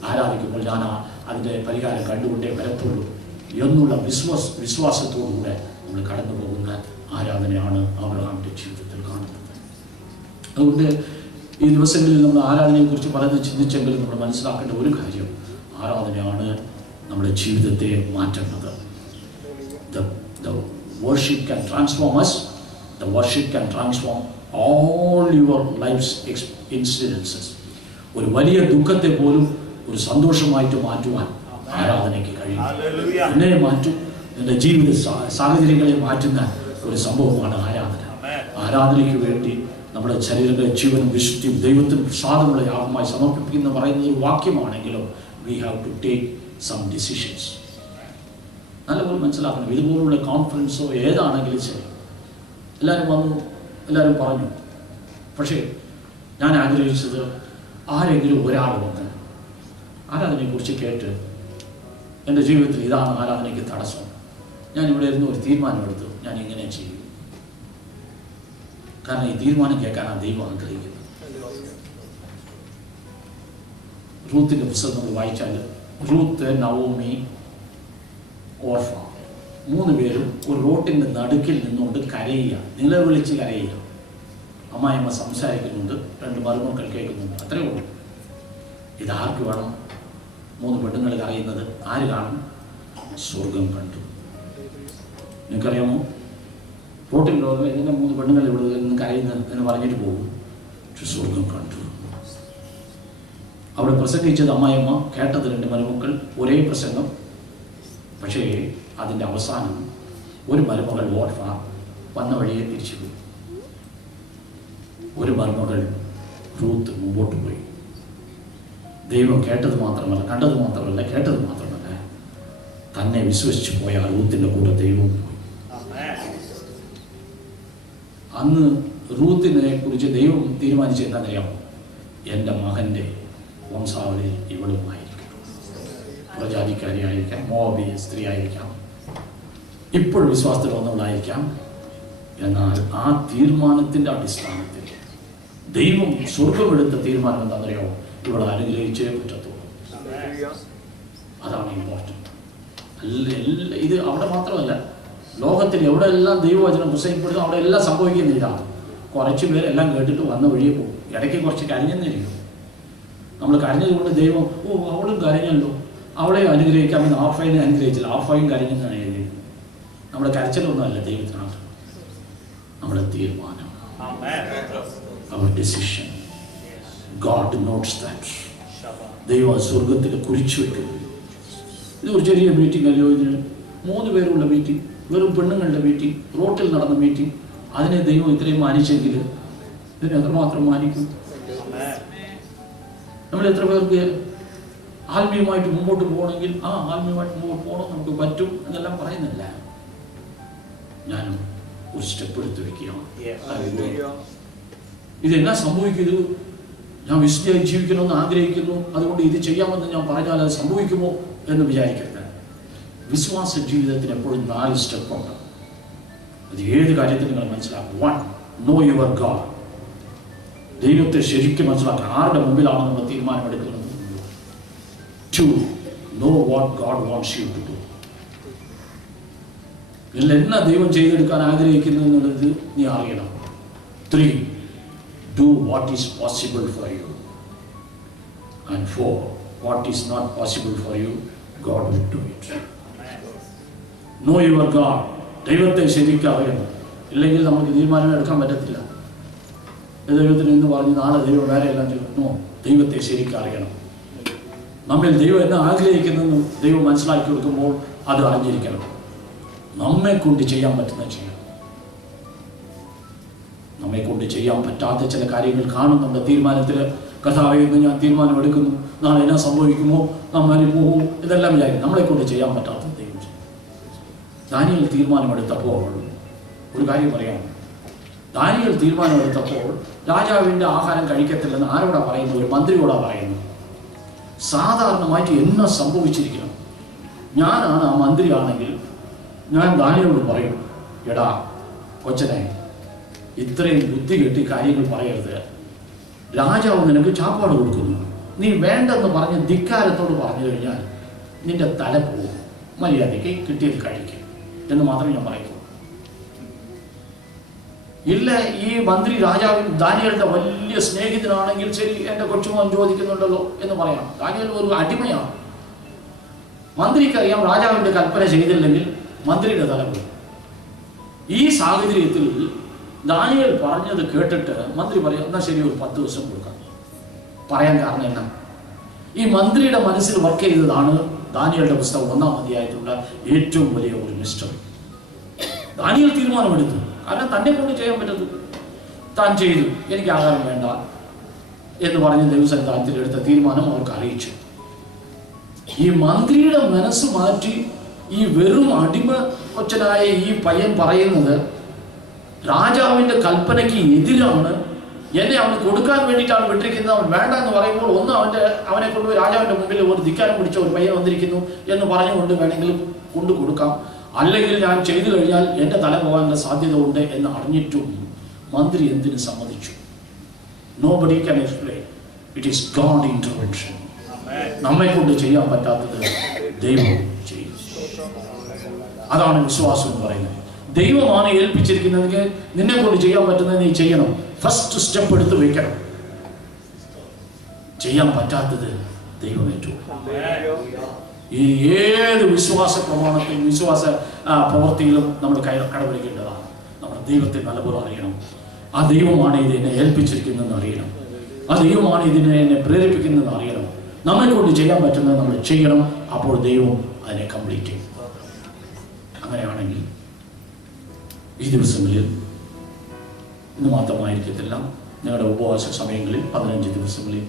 ആരാധിക്കുമ്പോൾ ഞാൻ അതിൻ്റെ പരിഹാരം കണ്ടുകൊണ്ടേ വരത്തുള്ളൂ എന്നുള്ള വിശ്വാസത്തോടുകൂടെ നമ്മൾ കടന്നു പോകുന്ന ആരാധനയാണ് ആബ്രഹാമിൻ്റെ ജീവിതത്തിൽ കാണുന്നത്. അതുകൊണ്ട് ഈ ദിവസങ്ങളിൽ നമ്മൾ ആരാധനയെക്കുറിച്ച് പലതും ചിന്തിച്ചെങ്കിലും നമ്മൾ മനസ്സിലാക്കേണ്ട ഒരു കാര്യം, ആരാധനയാണ് നമ്മുടെ ജീവിതത്തെ മാറ്റുന്നത്. The worship can transform us. The worship can transform all your life's incidences. ഒരു വലിയ ദുഃഖത്തെ പോലും ഒരു സന്തോഷമായിട്ട് മാറ്റുവാൻ ആരാധനയ്ക്ക് കഴിയും. എന്നെ മാറ്റും, എൻ്റെ ജീവിത സാഹചര്യങ്ങളെ മാറ്റുന്ന ഒരു സംഭവമാണ് ആരാധന. ആരാധനയ്ക്ക് വേണ്ടി നമ്മുടെ ശരീരത്തെ ജീവനും വിശുദ്ധിയും ദൈവത്തിന് പ്രസാദമുള്ള യാഗമായി സമർപ്പിക്കുന്ന പറയുന്ന ഒരു വാക്യമാണെങ്കിലും we have to take some decisions. നല്ലപോലെ മനസ്സിലാക്കണം. ഇതുപോലുള്ള കോൺഫറൻസോ ഏതാണെങ്കിലും ശരി, എല്ലാവരും വന്നു, എല്ലാവരും പറഞ്ഞു. പക്ഷേ ഞാൻ ആഗ്രഹിച്ചത് ആരെങ്കിലും ഒരാൾ വന്ന് ആരാധനയെക്കുറിച്ച് കേട്ട് എൻ്റെ ജീവിതത്തിൽ ഇതാണ് ആരാധനയ്ക്ക് തടസ്സം, ഞാൻ ഇവിടെ ഇരുന്ന് ഒരു തീരുമാനമെടുത്തു, ഞാൻ ഇങ്ങനെ ചെയ്യും. കാരണം ഈ തീരുമാനം കേൾക്കാനാണ് ദൈവം ആഗ്രഹിക്കുന്നത്. റൂത്തിൻ്റെ പുസ്തകം നമ്മൾ വായിച്ചാൽ റൂത്ത്, നവോമി, ഓർഫ 3 പേരും ഒരു റോട്ടിൻ്റെ നടുക്കിൽ നിന്നുകൊണ്ട് കരയുക, നിലവിളിച്ച് കരയുക. അമ്മായിയമ്മ സംസാരിക്കുന്നുണ്ട്, 2 മരുമക്കൾ കേൾക്കുന്നുണ്ട്, അത്രയേ ഉള്ളൂ. ഇതാർക്ക് വേണം? 3 പെണ്ണുങ്ങൾ കരയുന്നത് ആര് കാണും? സ്വർഗം കണ്ടു. നിങ്ങൾക്കറിയാമോ, റോട്ടിൽ ഇതിൻ്റെ 3 പെണ്ണുങ്ങൾ ഇവിടെ നിന്ന് കരയുന്നത് എന്ന് പറഞ്ഞിട്ട് പോകും. പക്ഷെ സ്വർഗം കണ്ടു. അവിടെ പ്രസംഗിച്ചത് അമ്മായിയമ്മ, കേട്ടത് 2 മരുമക്കൾ, ഒരേ പ്രസംഗം. പക്ഷേ അതിൻ്റെ അവസാനം ഒരു മരുമകൾ ഓർഫ വന്ന വഴിയെ തിരിച്ചു പോയി. ഒരു മരുമകൾ റൂത്ത് മുമ്പോട്ട് പോയി. ദൈവം കേട്ടത് മാത്രമല്ല, കണ്ടത് മാത്രമല്ല, കേട്ടത് മാത്രമല്ല, തന്നെ വിശ്വസിച്ച് പോയ റൂത്തിൻ്റെ കൂടെ ദൈവവും പോയി. അന്ന് റൂത്തിനെ കുറിച്ച് ദൈവം തീരുമാനിച്ചത് എന്താണെന്നറിയാമോ? എൻ്റെ മകൻ്റെ വംശാവലി ഇവളുമായിരിക്കും. പ്രജാതിക്കാരിയായിരിക്കാം, മോബിയ സ്ത്രീ ആയിരിക്കാം, ഇപ്പോൾ വിശ്വാസത്തിൽ വന്നവളായിരിക്കാം. എന്നാൽ ആ തീരുമാനത്തിൻ്റെ അടിസ്ഥാനത്തിൽ ദൈവം സ്വർഗമെടുത്ത തീരുമാനം എന്താണെന്നറിയാമോ? ഇവിടെ അനുഗ്രഹിച്ചേ പറ്റത്തുള്ളൂ. അതാണ് ഇമ്പോർട്ടൻ്റ്. ഇത് അവിടെ മാത്രമല്ല, ലോകത്തിൽ എവിടെയെല്ലാം ദൈവവചനം പ്രസംഗിക്കപ്പെടുന്നു അവിടെ എല്ലാം സംഭവിക്കുന്ന ഇതാണ്. കുറച്ച് പേരെല്ലാം കേട്ടിട്ട് വന്ന വഴിയെ പോകും. ഇടയ്ക്ക് കുറച്ച് കരഞ്ഞെന്നിരിക്കും. നമ്മൾ കരഞ്ഞതുകൊണ്ട് ദൈവം അവളും കരഞ്ഞല്ലോ, അവളെ അനുഗ്രഹിക്കാമെന്ന് ആഫൈനെ അനുഗ്രഹിച്ചില്ല, ആഫയും കരഞ്ഞെന്നാണ് എഴുതിയത്. നമ്മുടെ കരച്ചിലൊന്നും അല്ല ദൈവത്തിനാണ്, നമ്മുടെ തീരുമാനം, our decision. God notes that. ദൈവം സ്വർഗത്തിൽ കുറിച്ചു വെക്കുന്നു. ഇത് ഒരു ചെറിയ മീറ്റിംഗ് അല്ലയോ? ഇതിന് 3 പേരുള്ള മീറ്റിംഗ്, വെറും പെണ്ണുങ്ങളുടെ മീറ്റിംഗ്, റോട്ടിൽ നടന്ന മീറ്റിംഗ്, അതിനെ ദൈവം ഇത്രയും മാനിച്ചെങ്കിൽ ഇതിന് എത്രമാത്രം മാനിക്കും? നമ്മൾ എത്ര പേർക്ക് ആത്മീയമായിട്ട് മുമ്പോട്ട് പോകണമെങ്കിൽ ആത്മീയമായിട്ട് മുമ്പോട്ട് പോകണം, നമുക്ക് പറ്റും എന്നെല്ലാം പറയുന്നില്ല. ഞാനും ഒരു സ്റ്റെപ്പ് എടുത്ത് വെക്കുകയാണ്. ഇതെന്നാ സംഭവിക്കുന്നത്? ഞാൻ വിശുദ്ധിയായി ജീവിക്കണമെന്ന് ആഗ്രഹിക്കുന്നു, അതുകൊണ്ട് ഇത് ചെയ്യാമെന്ന് ഞാൻ പറഞ്ഞാൽ അത് സംഭവിക്കുമോ എന്ന് വിചാരിക്കരുത്. വിശ്വാസ ജീവിതത്തിന് എപ്പോഴും 4 സ്റ്റെപ്പുണ്ട്. അത് ഏത് കാര്യത്തിൽ നിങ്ങൾ മനസ്സിലാക്കും. 1. Know your God. ദൈവത്തെ ശരിക്കും മനസ്സിലാക്കണം. ആരുടെ മുമ്പിലാണ് നമ്മൾ തീരുമാനമെടുക്കുന്നത്? 2. Know what God wants you to do. ഇതിൽ എന്നാ ദൈവം ചെയ്തെടുക്കാൻ ആഗ്രഹിക്കുന്നു എന്നുള്ളത് നീ അറിയണം. 3. Do what is possible for you. And 4. What is not possible for you, God will do it. Know your God. ദൈവത്തെ ശരിക്കും അറിയണം. ഇല്ലെങ്കിൽ നമുക്ക് തീരുമാനം എടുക്കാൻ പറ്റത്തില്ല. ദൈവത്തിന് ഇന്ന് പറഞ്ഞ് നാളെ ദൈവം വേറെ എല്ലാം ചെയ്യുന്നു. ദൈവത്തെ ശരിക്കും അറിയണം. നമ്മിൽ ദൈവം എന്നെ ആഗ്രഹിക്കുന്നതെന്ന് ദൈവം മനസ്സിലാക്കി കൊടുക്കുമ്പോൾ അത് അറിഞ്ഞിരിക്കണം. നമ്മെ കൊണ്ട് ചെയ്യാൻ പറ്റുന്ന ചെയ്യണം. നമ്മെ കൊണ്ട് ചെയ്യാൻ പറ്റാത്ത ചില കാര്യങ്ങൾ കാണുന്നുണ്ട്. തീരുമാനത്തിൽ കർത്താവേ എന്ന് ഞാൻ തീരുമാനമെടുക്കുന്നു, നാളെ എന്നാ സംഭവിക്കുമോ, നമ്മൾ പോകും, ഇതെല്ലാം വിചാരിക്കും. നമ്മളെ കൊണ്ട് ചെയ്യാൻ പറ്റാത്ത ദൈവം. ദാനിയേൽ തീരുമാനമെടുത്തപ്പോൾ ഒരു കാര്യം പറയാം. ദാനിയേൽ തീരുമാനമെടുത്തപ്പോൾ രാജാവിൻ്റെ ആഹാരം കഴിക്കത്തില്ലെന്ന് ആരോടാ പറയുന്നത്? ഒരു മന്ത്രിയോടാ പറയുന്നത്. സാധാരണമായിട്ട് എന്നാ സംഭവിച്ചിരിക്കണം? ഞാനാണ് ആ മന്ത്രിയാണെങ്കിൽ ഞാൻ ദാനിയേലോട് പറയും, എടാ കൊച്ചനെ, ഇത്രയും ബുദ്ധി കെട്ടി കാര്യങ്ങൾ പറയരുത്. രാജാവ് നിനക്ക് ചാപ്പാട് കൊടുക്കുന്നു, നീ വേണ്ടെന്ന് പറഞ്ഞ് ധിക്കാരത്തോട് പറഞ്ഞു കഴിഞ്ഞാൽ നിന്റെ തല പോകും. മര്യാദയ്ക്ക് കിട്ടിയത് കഴിക്കും എന്ന് മാത്രമേ ഞാൻ പറയൂ. ഇല്ല, ഈ മന്ത്രി രാജാവിൻ ദാനിയേലിന്റെ വലിയ സ്നേഹിതനാണെങ്കിൽ ശരി, എന്റെ കൊച്ചുമോൻ ചോദിക്കുന്നുണ്ടല്ലോ എന്ന് പറയാം. ദാനിയേൽ ഒരു അടിമയാണ്. മന്ത്രിക്കറിയാം രാജാവിന്റെ കൽപ്പന ചെയ്തില്ലെങ്കിൽ മന്ത്രിയുടെ തല പോകും. ഈ സാഹചര്യത്തിൽ ദാനിയേൽ പറഞ്ഞത് കേട്ടിട്ട് മന്ത്രി പറയാം, എന്നാ ശരി, ഒരു 10 ദിവസം കൊടുക്കാം. പറയാൻ കാരണം എന്നാ? ഈ മന്ത്രിയുടെ മനസ്സിൽ വർക്ക് ചെയ്തതാണ് ദാനിയേലിന്റെ പുസ്തകം 1-ാം അധ്യായത്തിലുള്ള ഏറ്റവും വലിയ ഒരു മിസ്റ്ററി. ദാനിയേൽ തീരുമാനമെടുത്തു. കാരണം തന്നെ കൊണ്ട് ചെയ്യാൻ പറ്റുന്നു. താൻ ചെയ്തു, എനിക്ക് ആഹാരം വേണ്ട എന്ന് പറഞ്ഞ് ദൈവസന്നിധാനത്തിൽ എടുത്ത തീരുമാനം അവർക്ക് അറിയിച്ചു. ഈ മന്ത്രിയുടെ മനസ്സ് മാറ്റി ഈ വെറും അടിമ കൊച്ചനായ ഈ പയ്യൻ പറയുന്നത് രാജാവിന്റെ കൽപ്പനയ്ക്ക് എതിരാണ്, എന്നെ അവന് കൊടുക്കാൻ വേണ്ടിയിട്ടാണ് വിട്ടിരിക്കുന്നത്, അവൻ വേണ്ട എന്ന് പറയുമ്പോൾ അവനെ കൊണ്ട് രാജാവിന്റെ മുമ്പിൽ ഒരു ധിക്കാരം പിടിച്ച ഒരു പയ്യൻ വന്നിരിക്കുന്നു എന്ന് പറഞ്ഞുകൊണ്ട് വേണമെങ്കിൽ കൊണ്ടു കൊടുക്കാം. അല്ലെങ്കിൽ ഞാൻ ചെയ്തു കഴിഞ്ഞാൽ എൻ്റെ തല പോകാനുള്ള സാധ്യത ഉണ്ട് എന്ന് അറിഞ്ഞിട്ടും മന്ത്രി എന്തിന് സമ്മതിച്ചു? Nobody can explain. It is God intervention. നമ്മെ കൊണ്ട് ചെയ്യാൻ പറ്റാത്തത് ദൈവം ചെയ്യും. അതാണ് വിശ്വാസം എന്ന് പറയുന്നത്. ദൈവമാണ് ഏൽപ്പിച്ചിരിക്കുന്നതെങ്കിൽ നിന്നെ കൊണ്ട് ചെയ്യാൻ പറ്റുന്നത് നീ ചെയ്യണം. ഫസ്റ്റ് സ്റ്റെപ്പ് എടുത്ത് വയ്ക്കണം. ചെയ്യാൻ പറ്റാത്തത് ദൈവം ഏറ്റു. ഈ ഏത് വിശ്വാസ പ്രമാണത്തിലും വിശ്വാസ പ്രവൃത്തിയിലും നമ്മൾ കടപിടിക്കേണ്ടതാണ്. നമ്മുടെ ദൈവത്തെ നല്ലപോലെ അറിയണം. ആ ദൈവമാണ് ഇതിനെ ഏൽപ്പിച്ചിരിക്കുന്നതെന്ന് അറിയണം. ആ ദൈവമാണ് ഇതിനെ എന്നെ പ്രേരിപ്പിക്കുന്നതെന്ന് അറിയണം. നമ്മെ കൊണ്ട് ചെയ്യാൻ പറ്റുന്നത് നമ്മൾ ചെയ്യണം. അപ്പോൾ ദൈവം അതിനെ കംപ്ലീറ്റ് ചെയ്യും. അങ്ങനെയാണെങ്കിൽ ഈ ദിവസങ്ങളിൽ ഇന്ന് മാത്രമായിരിക്കത്തില്ല, നിങ്ങളുടെ ഉപവാസ സമയങ്ങളിൽ 15 ദിവസങ്ങളിൽ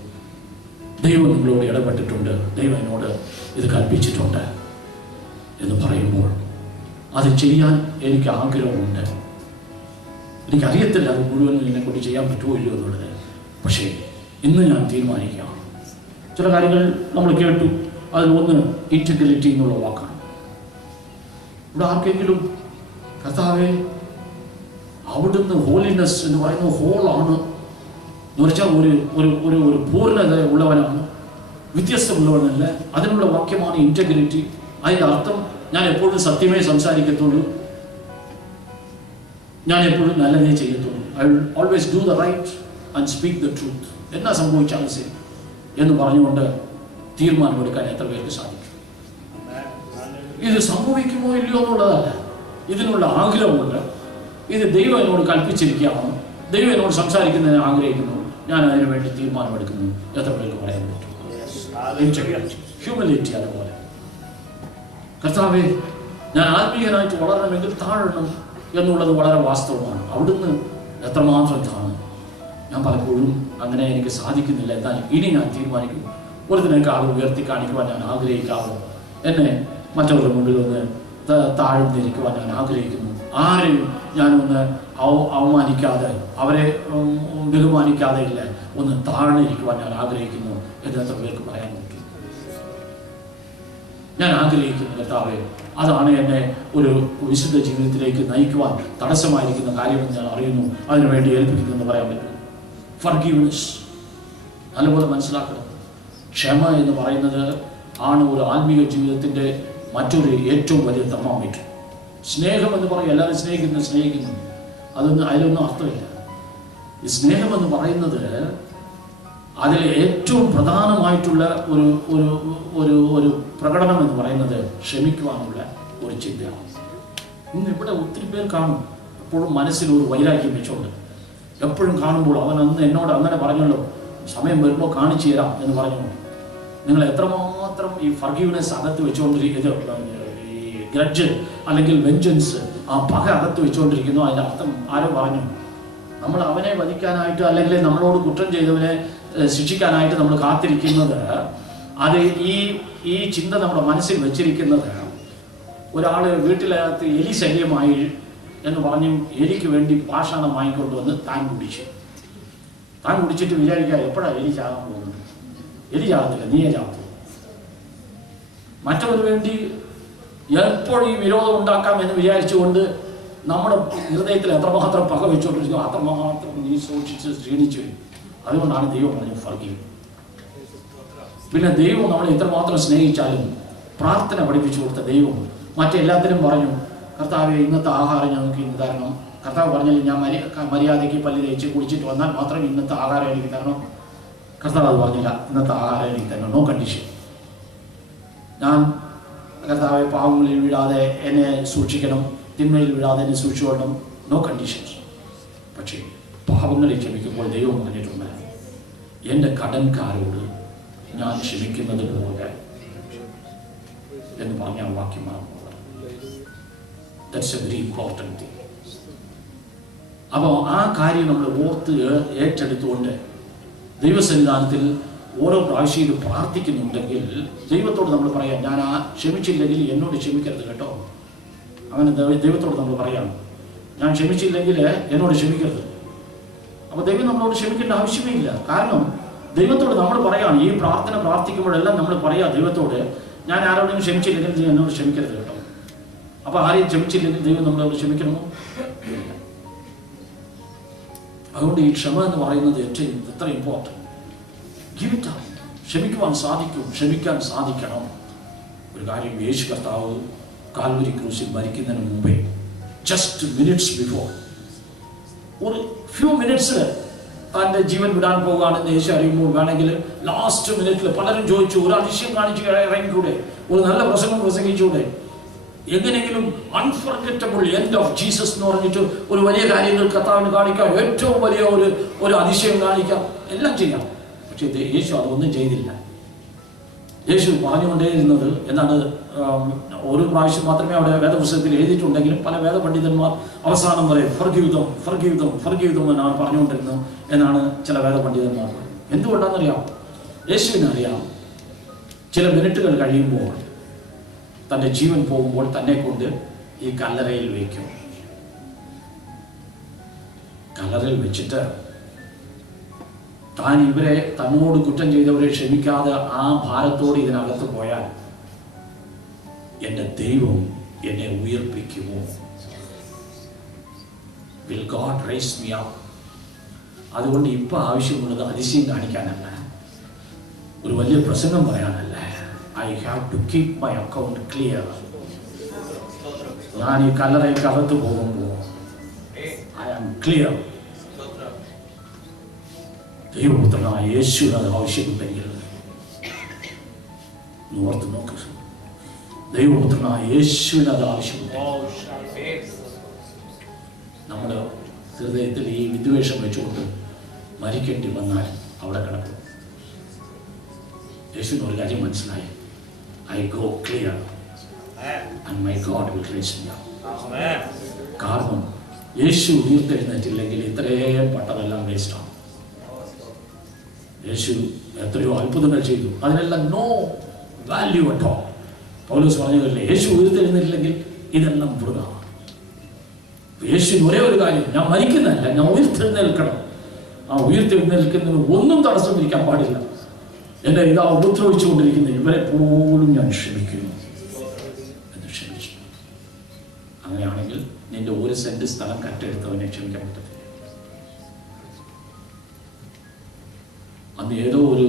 ദൈവം നിങ്ങളോട് ഇടപെട്ടിട്ടുണ്ട്, ദൈവം എന്നോട് ഇത് കൽപ്പിച്ചിട്ടുണ്ട് എന്ന് പറയുമ്പോൾ അത് ചെയ്യാൻ എനിക്ക് ആഗ്രഹമുണ്ട്. എനിക്കറിയത്തില്ല അത് മുഴുവൻ എന്നെ കൊണ്ട് ചെയ്യാൻ പറ്റുമോ ഇല്ലയോ എന്നുള്ളത്. പക്ഷേ ഇന്ന് ഞാൻ തീരുമാനിക്കുകയാണ്. ചില കാര്യങ്ങൾ നമ്മൾ കേട്ടു. അതിലൊന്ന് ഇൻറ്റഗ്രിറ്റി എന്നുള്ള വാക്കാണ്. ഇവിടെ ആർക്കെങ്കിലും കർത്താവേ അവിടുന്ന് ഹോളിനെസ് എന്ന് പറയുന്നത് ഹോളാണ് എന്ന് വെച്ചാൽ ഒരു പൂർണ്ണത ഉള്ളവനാണ്, വ്യത്യസ്തമുള്ളവനല്ല. അതിനുള്ള വാക്യമാണ് ഇൻറ്റഗ്രിറ്റി. അതിൻ്റെ അർത്ഥം ഞാൻ എപ്പോഴും സത്യമേ സംസാരിക്കത്തുള്ളൂ, ഞാൻ എപ്പോഴും നല്ലതേ ചെയ്യത്തുള്ളൂ. I will always do the right and speak the truth. എന്നാ സംഭവിച്ചാലും ശരി എന്ന് പറഞ്ഞുകൊണ്ട് തീരുമാനമെടുക്കാൻ എത്ര പേർക്ക് സാധിക്കും? ഇത് സംഭവിക്കുമോ ഇല്ലയോ എന്നുള്ളതല്ല, ഇതിനുള്ള ആഗ്രഹമുണ്ട്. ഇത് ദൈവം എന്നോട് കൽപ്പിച്ചിരിക്കുകയാണ്, ദൈവം എന്നോട് സംസാരിക്കുന്നതിന് ആഗ്രഹിക്കുന്നു, ഞാൻ അതിനു വേണ്ടി തീരുമാനമെടുക്കുന്നു. എത്ര പേർക്ക് പറയാൻ പറ്റും? ഹ്യൂമിലിറ്റി. അതുപോലെ കർത്താവേ ഞാൻ ആത്മീയനായിട്ട് വളരണമെങ്കിൽ താഴണം എന്നുള്ളത് വളരെ വാസ്തവമാണ്. അവിടുന്ന് എത്രമാത്രം താണു. ഞാൻ പലപ്പോഴും അങ്ങനെ എനിക്ക് സാധിക്കുന്നില്ല. എന്നാൽ ഇനി ഞാൻ തീരുമാനിക്കും, ഒരുതിനേക്കാൾ ഉയർത്തി കാണിക്കുവാൻ ഞാൻ ആഗ്രഹിക്കാതെ എന്നെ മറ്റവരുടെ മുമ്പിൽ ഒന്ന് താഴ്ന്നിരിക്കുവാൻ ഞാൻ ആഗ്രഹിക്കുന്നു. ആരെയും ഞാനൊന്ന് അവമാനിക്കാതെ, അവരെ ബഹുമാനിക്കാതെ ഇല്ല, ഒന്ന് താഴ്ന്നിരിക്കുവാൻ ഞാൻ ആഗ്രഹിക്കുന്നു എന്ന് എത്ര പേർക്ക് പറയാൻ പറ്റും? ഞാൻ ആഗ്രഹിക്കുന്നു കർത്താവേ, അതാണ് എന്നെ ഒരു വിശുദ്ധ ജീവിതത്തിലേക്ക് നയിക്കുവാൻ തടസ്സമായിരിക്കുന്ന കാര്യമെന്ന് ഞാൻ അറിയുന്നു. അതിനുവേണ്ടി ഏൽപ്പിക്കുന്നെന്ന് പറയാൻ പറ്റും. ഫർഗീവ്നെസ് നല്ലപോലെ മനസ്സിലാക്കണം. ക്ഷമ എന്ന് പറയുന്നത് ആണ് ഒരു ആത്മീയ ജീവിതത്തിൻ്റെ മറ്റൊരു ഏറ്റവും വലിയ തെർമോമീറ്റർ. സ്നേഹം എന്ന് പറയും, എല്ലാവരും സ്നേഹിക്കുന്നു, അതിലൊന്നും അർത്ഥമില്ല. ഈ സ്നേഹം എന്ന് പറയുന്നത് അതിൽ ഏറ്റവും പ്രധാനമായിട്ടുള്ള ഒരു ഒരു ഒരു ഒരു പ്രകടനം എന്ന് പറയുന്നത് ക്ഷമിക്കുവാനുള്ള ഒരു ചിന്തയാണ്. ഇന്ന് ഇവിടെ ഒത്തിരി പേർ കാണും എപ്പോഴും മനസ്സിൽ ഒരു വൈരാഗ്യം വെച്ചുകൊണ്ട്, എപ്പോഴും കാണുമ്പോൾ അവൻ അന്ന് എന്നോട് അങ്ങനെ പറഞ്ഞല്ലോ, സമയം വരുമ്പോൾ കാണിച്ചു തരാം എന്ന് പറഞ്ഞു. നിങ്ങൾ എത്രമാത്രം ഈ ഫർഗീവ്നെസ് അകത്ത് വെച്ചുകൊണ്ടിരിക്കുന്നത്, ഈ ഗ്രഡ്ജ് അല്ലെങ്കിൽ വെഞ്ചൻസ്, ആ പക അകത്ത് വെച്ചുകൊണ്ടിരിക്കുന്നു. അതിൻ്റെ അർത്ഥം ആരോ പറഞ്ഞു, നമ്മൾ അവനെ വധിക്കാനായിട്ട് അല്ലെങ്കിൽ നമ്മളോട് കുറ്റം ചെയ്തവനെ ശിക്ഷിക്കാനായിട്ട് നമ്മൾ കാത്തിരിക്കുന്നത്, അത് ഈ ചിന്ത നമ്മുടെ മനസ്സിൽ വെച്ചിരിക്കുന്നത്, ഒരാൾ വീട്ടിനകത്ത് എലി ശല്യമായി എന്ന് പറഞ്ഞ് എലിക്ക് വേണ്ടി പാഷാണം വാങ്ങിക്കൊണ്ടുവന്ന് താൻ കുടിച്ചിട്ട് വിചാരിക്കുക എപ്പോഴാണ് എലി ചാകാൻ പോകുന്നത്? എലി ചാകത്തില്ല, നീയെ ചാകത്തു. മറ്റവന് വേണ്ടി എപ്പോഴും ഈ വിരോധം ഉണ്ടാക്കാം എന്ന് വിചാരിച്ചുകൊണ്ട് നമ്മുടെ ഹൃദയത്തിൽ എത്രമാത്രം പക വെച്ചുകൊണ്ടിരിക്കും, അത്രമാത്രം നീ സൂക്ഷിച്ച് ക്ഷീണിച്ചു വരും. അതുകൊണ്ടാണ് ദൈവം പറഞ്ഞു ഫർഗീവ്. പിന്നെ ദൈവം നമ്മളെ എത്രമാത്രം സ്നേഹിച്ചാലും പ്രാർത്ഥന പഠിപ്പിച്ചു കൊടുത്ത ദൈവം മറ്റെല്ലാത്തിനും പറഞ്ഞു, കർത്താവെ ഇന്നത്തെ ആഹാരം ഞങ്ങൾക്ക് ഇന്ന് തരണം. കർത്താവ് പറഞ്ഞാലും ഞാൻ മര്യാദയ്ക്ക് പല്ല് തേച്ച് കുടിച്ചിട്ട് വന്നാൽ മാത്രം ഇന്നത്തെ ആഹാരം എനിക്ക് തരണം. കർത്താവ് അത് പറഞ്ഞില്ല, ഇന്നത്തെ ആഹാരം എനിക്ക് തരണം, നോ കണ്ടീഷൻ. ഞാൻ കർത്താവെ പാവങ്ങളിൽ വീഴാതെ എന്നെ സൂക്ഷിക്കണം, തിന്മയിൽ വീഴാതെ എന്നെ സൂക്ഷിച്ചോളണം, നോ കണ്ടീഷൻസ്. പക്ഷേ പാവങ്ങളെ ക്ഷമിക്കുമ്പോൾ ദൈവം പറഞ്ഞിട്ടുണ്ട്, എൻ്റെ കടൻകാരോട് ഞാൻ ക്ഷമിക്കുന്നത് പോലെ എന്ന് പറഞ്ഞ വാക്യമാണ്. That's A very important thing. അപ്പോൾ ആ കാര്യം നമ്മൾ ഓർത്ത് ഏറ്റെടുത്തുകൊണ്ട് ദൈവസന്നിധാനത്തിൽ ഓരോ പ്രാവശ്യം ഇത് പ്രാർത്ഥിക്കുന്നുണ്ടെങ്കിൽ ദൈവത്തോട് നമ്മൾ പറയാം, ഞാൻ ആ ക്ഷമിച്ചില്ലെങ്കിൽ എന്നോട് ക്ഷമിക്കരുത് കേട്ടോ. അങ്ങനെ ദൈവത്തോട് നമ്മൾ പറയാം, ഞാൻ ക്ഷമിച്ചില്ലെങ്കിൽ എന്നോട് ക്ഷമിക്കരുത്. അപ്പോൾ ദൈവം നമ്മളോട് ക്ഷമിക്കേണ്ട ആവശ്യമേ ഇല്ല. കാരണം ദൈവത്തോട് നമ്മൾ പറയാം, ഈ പ്രാർത്ഥന പ്രാർത്ഥിക്കുമ്പോഴെല്ലാം നമ്മൾ പറയാം ദൈവത്തോട്, ഞാൻ ആരോടെങ്കിലും ക്ഷമിച്ചില്ലെങ്കിൽ നീ എന്നോട് ക്ഷമിക്കരുത് കേട്ടോ. അപ്പോൾ ആരെയും ക്ഷമിച്ചില്ലെങ്കിൽ ദൈവം നമ്മളോട് ക്ഷമിക്കണമോ? അതുകൊണ്ട് ഈ ക്ഷമ എന്ന് പറയുന്നത് എത്ര ഇമ്പോർട്ടൻറ്റ്. Give it up. ക്ഷമിക്കുവാൻ സാധിക്കും, ക്ഷമിക്കാൻ സാധിക്കണം. ഒരു കാര്യം, യേശു കർത്താവ് കാൽവരി ക്രൂശിൽ മരിക്കുന്നതിന് മുമ്പേ, ജസ്റ്റ് മിനിറ്റ്സ് ബിഫോർ, ഒരു ഫ്യൂ മിനിറ്റ്സിൽ തൻ്റെ ജീവൻ വിടാൻ പോകുകയാണെന്ന് യേശു അറിയുമ്പോൾ വേണമെങ്കിൽ ലാസ്റ്റ് മിനിറ്റിൽ പലരും ചോദിച്ചു, ഒരു അതിശയം കാണിച്ച് ഇറങ്ങിക്കൂടെ, ഒരു നല്ല പ്രസംഗം പ്രസംഗിച്ചൂടെ, എങ്ങനെയെങ്കിലും അൺഫർഗറ്റബിൾ എൻഡ് ഓഫ് ജീസസ് എന്ന് പറഞ്ഞിട്ട് ഒരു വലിയ കാര്യങ്ങൾ കർത്താവിന് കാണിക്കാം, ഏറ്റവും വലിയ ഒരു അതിശയം കാണിക്കാം, എല്ലാം ചെയ്യാം. പക്ഷേ യേശു അതൊന്നും ചെയ്തില്ല. യേശു പറഞ്ഞുകൊണ്ടേയിരുന്നത് എന്താണ്, ഒരു പ്രാവശ്യം മാത്രമേ അവിടെ വേദപുസ്തകത്തിൽ എഴുതിയിട്ടുണ്ടെങ്കിലും പല വേദപണ്ഡിതന്മാർ അവസാനം വരെ ഫർഗീവ്തം എന്നാണ് പറഞ്ഞുകൊണ്ടിരുന്നത് എന്നാണ് ചില വേദപണ്ഡിതന്മാർ. എന്തുകൊണ്ടാണെന്നറിയാം? യേശുവിനറിയാം ചില മിനിറ്റുകൾ കഴിയുമ്പോൾ തൻ്റെ ജീവൻ പോകുമ്പോൾ തന്നെ കൊണ്ട് ഈ കല്ലറയിൽ വയ്ക്കും. കല്ലറയിൽ വെച്ചിട്ട് താൻ ഇവരെ തന്നോട് കുറ്റം ചെയ്തവരെ ക്ഷമിക്കാതെ ആ ഭാരത്തോട് ഇതിനകത്ത് പോയാൽ എൻ്റെ ദൈവം എന്നെ ഉയർപ്പിക്കുമോ? Will God raise me up? അതുകൊണ്ട് ഇപ്പം ആവശ്യമുള്ളത് അതിശയം കാണിക്കാനല്ല, ഒരു വലിയ പ്രസംഗം പറയാനല്ല. I have to keep my account clear. ഞാൻ ഈ കല്ലറയ്ക്ക് അകത്ത് പോകുമ്പോൾ I am clear. ദൈവപുത്രനായ യേശുവിന് അത് ആവശ്യമുണ്ടെങ്കിൽ ഓർത്ത് നോക്ക്, ദൈവപുത്രനായ യേശുവിന് അത് ആവശ്യമുണ്ട്. നമ്മുടെ ഹൃദയത്തിൽ ഈ വിദ്വേഷം വെച്ചുകൊണ്ട് മരിക്കേണ്ടി വന്നാൽ അവിടെ കിടക്കും. യേശുവിന് ഒരു കാര്യം മനസ്സിലായി, I go clear and my God will raise me up. കാരണം യേശു ഉയർത്തെഴുന്നേറ്റില്ലെങ്കിൽ ഇത്രയും പട്ടമെല്ലാം വേസ്റ്റാണ്. യേശു എത്രയോ അത്ഭുതങ്ങൾ ചെയ്തു, അതിനെല്ലാം നോ വാല്യൂ അറ്റോ. പൗലോസ് പറഞ്ഞതല്ലേ, യേശു ഉയർത്തെഴുന്നില്ലെങ്കിൽ ഇതെല്ലാം വൃഥ. യേശുവിന് ഒരേ ഒരു കാര്യം, ഞാൻ മരിക്കുന്നതല്ല, ഞാൻ ഉയർത്തെഴുന്നേൽക്കണം. ആ ഉയർത്തെഴുന്നേൽക്കുന്നതിന് ഒന്നും തടസ്സം ഇരിക്കാൻ പാടില്ല. എന്നെ ഇതാ ഉപദ്രവിച്ചുകൊണ്ടിരിക്കുന്ന ഇവരെ പോലും ഞാൻ ക്ഷമിക്കുന്നു എന്ന് ക്ഷമിച്ചു. അങ്ങനെയാണെങ്കിൽ നിന്റെ 1 സെന്റ് സ്ഥലം കട്ടെടുത്തവനെ ക്ഷമിക്കാൻ പറ്റത്തില്ല. അന്ന് ഏതോ ഒരു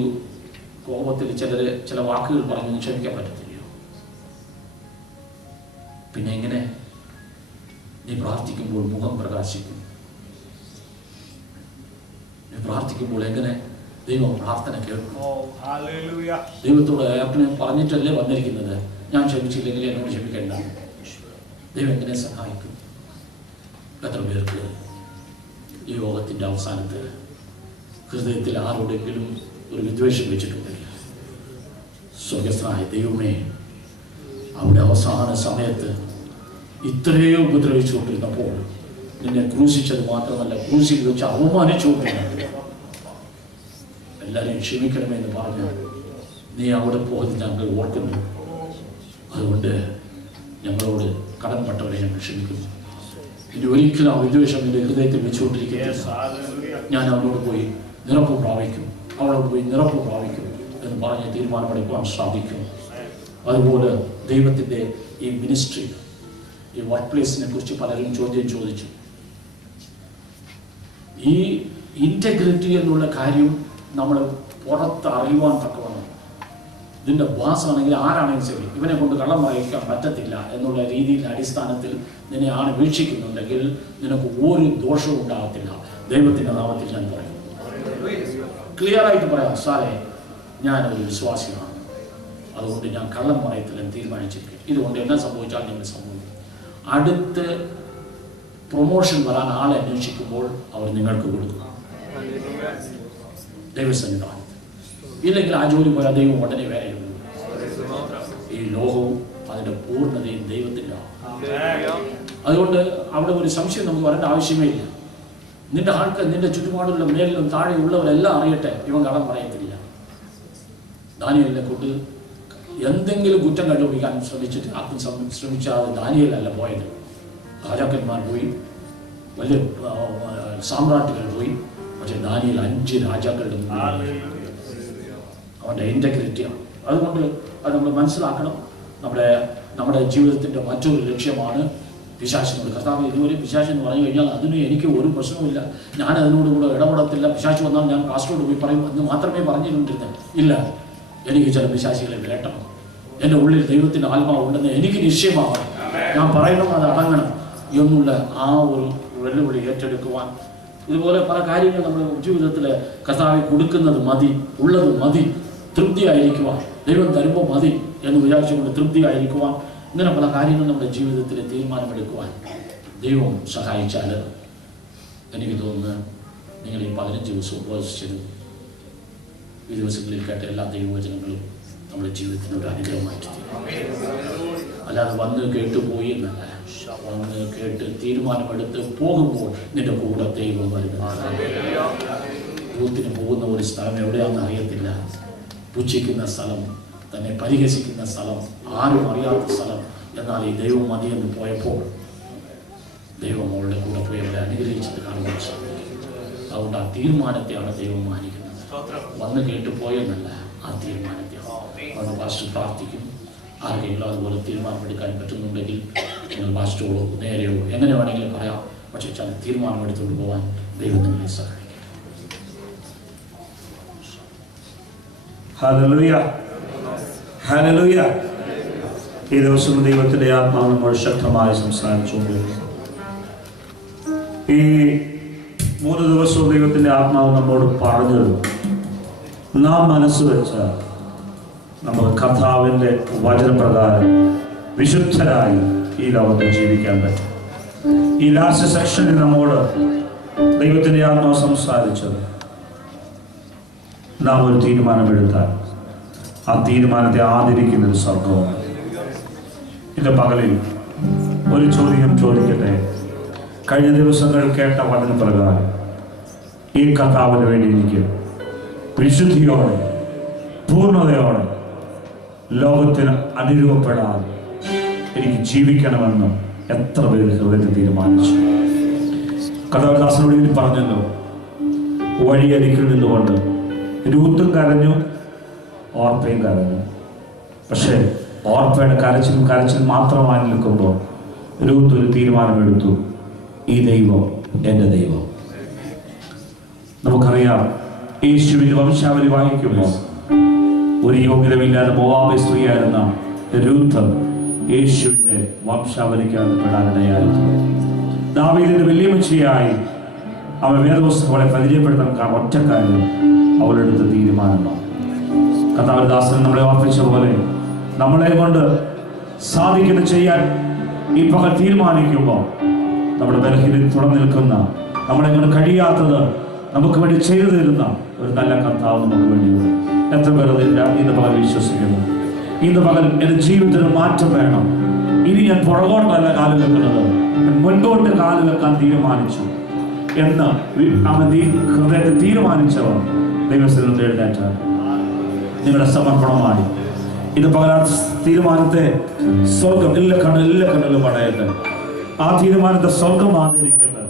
കോപത്തിൽ ചില വാക്കുകൾ പറഞ്ഞു ക്ഷമിക്കാൻ പറ്റത്തില്ലയോ? പിന്നെ എങ്ങനെ നീ പ്രാർത്ഥിക്കുമ്പോൾ മുഖം പ്രകാശിക്കും? നീ പ്രാർത്ഥിക്കുമ്പോൾ എങ്ങനെ ദൈവം പ്രാർത്ഥന കേൾക്കും? ദൈവത്തോട് അയാൾക്ക് പറഞ്ഞിട്ടല്ലേ വന്നിരിക്കുന്നത്, ഞാൻ ക്ഷമിച്ചില്ലെങ്കിൽ എന്നോട് ക്ഷമിക്കേണ്ട. ദൈവം എങ്ങനെ സഹായിക്കും? എത്ര പേർക്ക് ഈ യോഗത്തിൻ്റെ അവസാനത്ത് ഹൃദയത്തിൽ ആരോടെങ്കിലും ഒരു വിദ്വേഷം വെച്ചിട്ടുണ്ടെങ്കിൽ, സ്വർഗസ്ഥനായ ദൈവമേ, അവിടെ അവസാന സമയത്ത് ഇത്രയോ ഉപദ്രവിച്ചുകൊണ്ടിരുന്നപ്പോൾ നിന്നെ ക്രൂശിച്ചത് മാത്രമല്ല, ക്രൂശിൽ വെച്ച് അവമാനിച്ചുകൊണ്ടിരുന്നത് എല്ലാവരെയും ക്ഷമിക്കണമെന്ന് പറഞ്ഞു നീ അവിടെ പോകുന്നത് ഞങ്ങൾ ഓർക്കുന്നു. അതുകൊണ്ട് ഞങ്ങളോട് കടംപെട്ടവരെ ഞങ്ങൾ ക്ഷമിക്കുന്നു. ഇനി ഒരിക്കലും ആ വിദ്വേഷം എൻ്റെ ഹൃദയത്തിൽ വെച്ചുകൊണ്ടിരിക്കുക. ഞാൻ അവനോട് പോയി നിറപ്പ് പ്രാപിക്കും, അവളോട് പോയി നിറപ്പ് പ്രാപിക്കും എന്ന് പറഞ്ഞ് തീരുമാനമെടുക്കുവാൻ സാധിക്കും. അതുപോലെ ദൈവത്തിൻ്റെ ഈ മിനിസ്ട്രി, ഈ വർക്ക് പ്ലേസിനെ കുറിച്ച് പലരും ചോദ്യം ചോദിച്ചു. ഈ ഇൻറ്റഗ്രിറ്റി എന്നുള്ള കാര്യം നമ്മൾ പുറത്ത് അറിയുവാൻ തക്കവണ്ണം, ഇതിൻ്റെ ബോസാണെങ്കിൽ ആരാണെങ്കിലും ശരി, ഇവനെ കൊണ്ട് കള്ളം പറയിക്കാൻ പറ്റത്തില്ല എന്നുള്ള രീതിയിൽ അടിസ്ഥാനത്തിൽ നിന്നെ ആണ് വീക്ഷിക്കുന്നുണ്ടെങ്കിൽ നിനക്ക് ഒരു ദോഷവും ഉണ്ടാകത്തില്ല. ദൈവത്തിൻ്റെ നാമത്തിൽ ഞാൻ പറയും, ക്ലിയറായിട്ട് പറയാം, സാറേ ഞാനൊരു വിശ്വാസിയാണ്, അതുകൊണ്ട് ഞാൻ കള്ളം പറയത്തില്ലെന്ന് തീരുമാനിച്ചിരിക്കും. ഇതുകൊണ്ട് എന്നാ സംഭവിച്ചാൽ നിങ്ങൾ സംഭവിക്കും. അടുത്ത് പ്രൊമോഷൻ വരാൻ ആളെ അന്വേഷിക്കുമ്പോൾ അവർ നിങ്ങൾക്ക് കൊടുക്കും ദൈവസന്നിധാനത്ത്. ഇല്ലെങ്കിൽ ആ ജോലി പോയാൽ ദൈവം ഉടനെ വേറെ ഉള്ളൂ. ഈ ലോകവും അതിൻ്റെ പൂർണ്ണതയും ദൈവത്തിൻ്റെ. അതുകൊണ്ട് അവിടെ ഒരു സംശയം നമുക്ക് വരേണ്ട ആവശ്യമേ ഇല്ല. നിന്റെ ആൾക്ക് നിന്റെ ചുറ്റുപാടുള്ള മേലിലും താഴെയുള്ളവരെല്ലാം അറിയട്ടെ, ഇവൻ കള്ളം പറയത്തില്ല. ദാനിയേലിനെ കൊണ്ട് എന്തെങ്കിലും കുറ്റം കണ്ടുപിടിക്കാൻ ശ്രമിച്ചാൽ ദാനിയേലല്ല പോയത്. രാജാക്കന്മാർ പോയി, വലിയ സാമ്രാട്ടുകൾ പോയി, പക്ഷെ ദാനിയേൽ 5 രാജാക്കളുടെ അവൻ്റെ ഇൻറ്റഗ്രിറ്റിയാണ്. അതുകൊണ്ട് അത് നമ്മൾ മനസ്സിലാക്കണം. നമ്മുടെ ജീവിതത്തിൻ്റെ മറ്റൊരു ലക്ഷ്യമാണ് പിശാചിനോട്. കർത്താവ് ഇതുവരെ പിശാച് എന്ന് പറഞ്ഞു കഴിഞ്ഞാൽ അതിന് എനിക്ക് ഒരു പ്രശ്നവുമില്ല, ഞാൻ അതിനോട് കൂടെ ഇടപെടത്തില്ല, പിശാച് വന്നാൽ ഞാൻ പാസ്റ്ററോട് പോയി പറയും എന്ന് മാത്രമേ പറഞ്ഞുകൊണ്ടിരുന്നത്. ഇല്ല, എനിക്ക് ചില പിശാചികളെ വിരട്ടണം. എൻ്റെ ഉള്ളിൽ ദൈവത്തിൻ്റെ ആത്മാവുണ്ടെന്ന് എനിക്ക് നിശ്ചയമാകണം. ഞാൻ പറയണം, അത് അടങ്ങണം എന്നുള്ള ആ ഒരു വെല്ലുവിളി ഏറ്റെടുക്കുവാൻ. ഇതുപോലെ പല കാര്യങ്ങൾ നമ്മുടെ ജീവിതത്തിൽ കർത്താവ് കൊടുക്കുന്നത് മതി, ഉള്ളത് മതി, തൃപ്തിയായിരിക്കുവാൻ, ദൈവം തരുമ്പോൾ മതി എന്ന് വിചാരിച്ചുകൊണ്ട് തൃപ്തിയായിരിക്കുവാൻ, ഇങ്ങനെ പല കാര്യങ്ങൾ നമ്മുടെ ജീവിതത്തിൽ തീരുമാനമെടുക്കുവാൻ ദൈവം സഹായിച്ചാൽ എനിക്ക് തോന്നുന്നു നിങ്ങൾ ഈ 15 ദിവസം ഉപവസിച്ചതും ഈ ദിവസങ്ങളിൽ കേട്ട എല്ലാ ദൈവവചനങ്ങളും നമ്മുടെ ജീവിതത്തിന് ഒരു അനുഗ്രഹമായിട്ട് തീരും. അല്ലാതെ വന്ന് കേട്ടുപോയി എന്നല്ല, വന്ന് കേട്ട് തീരുമാനമെടുത്ത് പോകുമ്പോൾ നിന്റെ കൂടെ ദൈവം വരുന്നത്. ബൂത്തിന് പോകുന്ന ഒരു സ്ഥലം എവിടെയാണെന്ന് അറിയത്തില്ല, പുച്ഛിക്കുന്ന സ്ഥലം, തന്നെ പരിഹസിക്കുന്ന സ്ഥലം, ആരും അറിയാത്ത സ്ഥലം. എന്നാൽ ഈ ദൈവം മതിയെന്ന് പോയപ്പോൾ ദൈവം അവളുടെ കൂടെ പോയി അവരെ അനുഗ്രഹിച്ചത് കാണുവാൻ സാധിക്കും. അതുകൊണ്ട് ആ തീരുമാനത്തെയാണ് ദൈവം മാനിക്കുന്നത്, വന്ന് കേട്ട് പോയെന്നല്ല, ആ തീരുമാനത്തെയാണ്. അതുകൊണ്ട് പാസ്റ്റർ പ്രാർത്ഥിക്കും. ആർക്കെങ്കിലും അതുപോലെ തീരുമാനമെടുക്കാൻ പറ്റുന്നുണ്ടെങ്കിൽ നിങ്ങൾ പാസ്റ്ററോടോ നേരെയോ എങ്ങനെ വേണമെങ്കിലും പറയാം. പക്ഷേ ചില തീരുമാനമെടുത്തുകൊണ്ട് പോകാൻ ദൈവം നിങ്ങളെ സഹായിക്കും. Hallelujah, hallelujah. ഈ ദിവസം ദൈവത്തിന്റെ ആത്മാവ് നമ്മൾ ശക്തമായി സംസാരിച്ചുകൊണ്ടിരിക്കുന്നു. ഈ 3 ദിവസവും ദൈവത്തിന്റെ ആത്മാവ് നമ്മോട് പറഞ്ഞത്, നാം മനസ്സ് വെച്ച നമ്മൾ കർത്താവിന്റെ വചനപ്രകാരം വിശുദ്ധരായി ഈ ലോകത്ത് ജീവിക്കാൻ പറ്റും. ഈ ലാസ്റ്റ് സെക്ഷനിൽ നമ്മോട് ദൈവത്തിന്റെ ആത്മാവ് സംസാരിച്ചത്, നാം ഒരു തീരുമാനമെടുത്താൽ ആ തീരുമാനത്തെ ആദരിക്കുന്ന ഒരു സ്വർഗമാണ്. ഇന്ന് പകലിൽ ഒരു ചോദ്യം ചോദിക്കട്ടെ. കഴിഞ്ഞ ദിവസങ്ങൾ കേട്ട വചനപ്രകാരം ഈ കർത്താവിന് വേണ്ടി എനിക്ക് വിശുദ്ധിയോടെ പൂർണ്ണതയോടെ ലോകത്തിന് അനുരൂപപ്പെടാതെ എനിക്ക് ജീവിക്കണമെന്ന് എത്ര പേര് ഹൃദയത്തിൽ തീരുമാനിച്ചു? കഥാദാസനോട് പറഞ്ഞല്ലോ, വഴിയരികിൽ നിന്നുകൊണ്ട് രൂത്തും കരഞ്ഞു, ഓർപ്പയും കരഞ്ഞു. പക്ഷേ ഓർപ്പയുടെ കരച്ചിൽ മാത്രമായി നിൽക്കുമ്പോൾ രൂത്ത് ഒരു തീരുമാനമെടുത്തു, ഈ ദൈവം എൻ്റെ ദൈവം. നമുക്കറിയാം, യേശുവിന്റെ വംശാവലി വായിക്കുമ്പോൾ ഒരു യോഗ്യതയില്ലാതെ മോവാബ് സ്ത്രീയായിരുന്ന രൂത്ത് യേശുവിന്റെ വംശാവലിക്കകത്ത് പെടാനിടയായിരുന്നു. ദാവീദിന്റെ വല്യമ്മച്ചിയായി അവൻ വേദപുസ്തകങ്ങളെ പരിചയപ്പെടുത്താൻ ഒറ്റ കാര്യം അവളെടുത്ത തീരുമാനമാണ്. കഥാദാസൻ നമ്മളെ ഓർപ്പിച്ച പോലെ നമ്മളെ കൊണ്ട് സാധിക്കുന്ന ചെയ്യാൻ ഈ പകൽ തീരുമാനിക്കുമ്പോൾ നമ്മുടെ ബലഹീനതയിൽ തുറന്നു നിൽക്കുന്ന, നമ്മളെ കൊണ്ട് കഴിയാത്തത് നമുക്ക് വേണ്ടി ചെയ്തു തരുന്ന ഒരു നല്ല കർത്താവ് നമുക്ക് വേണ്ടിയുണ്ട്. എത്ര പേർ ഇന്ന് പകൽ വിശ്വസിക്കുന്നു? ഇന്ന് പകൽ എൻ്റെ ജീവിതത്തിന് മാറ്റം വേണം. ഇനി ഞാൻ പുറകോട്ടല്ല കാല് വെക്കുന്നത്, മുൻപോട്ട് കാല് വെക്കാൻ തീരുമാനിച്ചു എന്ന് അവൻ ഹൃദയത്തെ തീരുമാനിച്ചവർ ദൈവസ്ഥലത്ത് എഴുന്നേറ്റാൽ നിങ്ങളുടെ സമർപ്പണമായി ഇത് പകൽ തീരുമാനത്തെ സ്വർഗം എല്ലാ കണ്ണിലും പടയട്ടെ. ആ തീരുമാനത്തെ സ്വർഗം ആദരിക്കട്ടെ.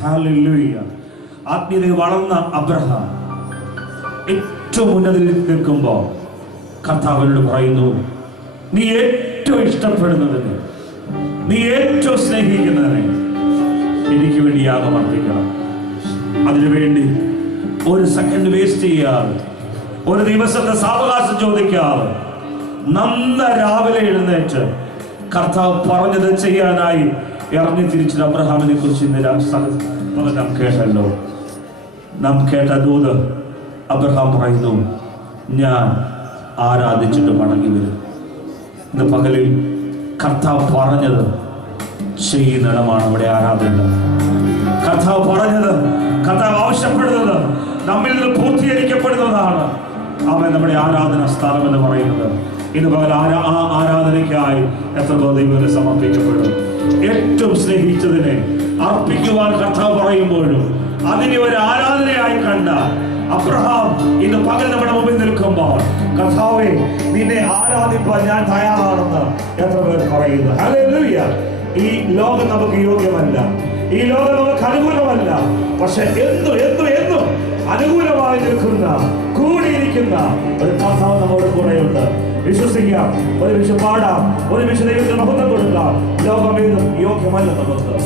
ഹല്ലേലൂയ. ആത്മീയതയിൽ വളർന്ന അബ്രഹാം ഏറ്റവും ഉന്നതിൽ നിൽക്കുമ്പോൾ കർത്താവിനോട് പറയുന്നു, നീ ഏറ്റവും ഇഷ്ടപ്പെടുന്നതിന്, നീ ഏറ്റവും സ്നേഹിക്കുന്നതിനെ എനിക്ക് വേണ്ടി യാഗം അർപ്പിക്കണം. അതിനുവേണ്ടി ഒരു സെക്കൻഡ് വേസ്റ്റ് ചെയ്യാതെ, ഒരു ദിവസത്തെ സാവകാശം ചോദിക്കാതെ രാവിലെ എഴുന്നേറ്റ് കർത്താവ് പറഞ്ഞത് ചെയ്യാനായി ഇറങ്ങി തിരിച്ചത് അബ്രഹാമിനെ കുറിച്ച് ഇന്ന് നാം കേട്ടല്ലോ. നാം കേട്ട ദൂത് അബ്രഹാം പറയുന്നു, ഞാൻ ആരാധിച്ചിട്ട് മടങ്ങി വരും. ഇന്ന് പകലിൽ കർത്താവ് പറഞ്ഞത് ചെയ്യുന്നിടമാണ് ഇവിടെ ആരാധന. കർത്താവ് പറഞ്ഞത്, കർത്താവ് ആവശ്യപ്പെടുന്നത് നമ്മിൽ നിന്ന് പൂർത്തീകരിക്കപ്പെടുന്നതാണ് അവൻ നമ്മുടെ ആരാധന സ്ഥാനം എന്ന് പറയുന്നത്. ഇന്ന് പകൽ ആരാധനയ്ക്കായി എത്ര ദൈവത്തെ സമർപ്പിക്കപ്പെടും. ഏറ്റവും സ്നേഹിച്ചതിനെ അർപ്പിക്കുവാൻ കർത്താവ് പറയുമ്പോഴും അതിനെ ഒരു ആരാധനയായി കണ്ട അബ്രഹാം ഇന്ന് പകൽ നമ്മുടെ മുമ്പിൽ നിൽക്കുമ്പോൾ, കർത്താവേ നിന്നെ ആരാധിപ്പാൻ ഞാൻ തയ്യാറാണെന്ന് എത്ര പേർ പറയുന്നു? ഹല്ലേലൂയ. ഈ ലോകം നമുക്ക് യോഗ്യമല്ല, ഈ ലോകം നമുക്ക് അനുകൂലമല്ല. പക്ഷെ എന്നും അനുകൂലമായി നിൽക്കുന്ന, കൂടിയിരിക്കുന്ന ഒരു കർത്താവ് നമ്മുടെ കൂടെയുണ്ട്. വിശ്വസിക്കാം, ഒരു വിഷയം പാടാം, ഒരു വിഷയം ദൈവത്തിന് മഹത്വം കൊടുക്കാം. ലോകമേതും യോഗ്യമല്ല നമുക്ക്.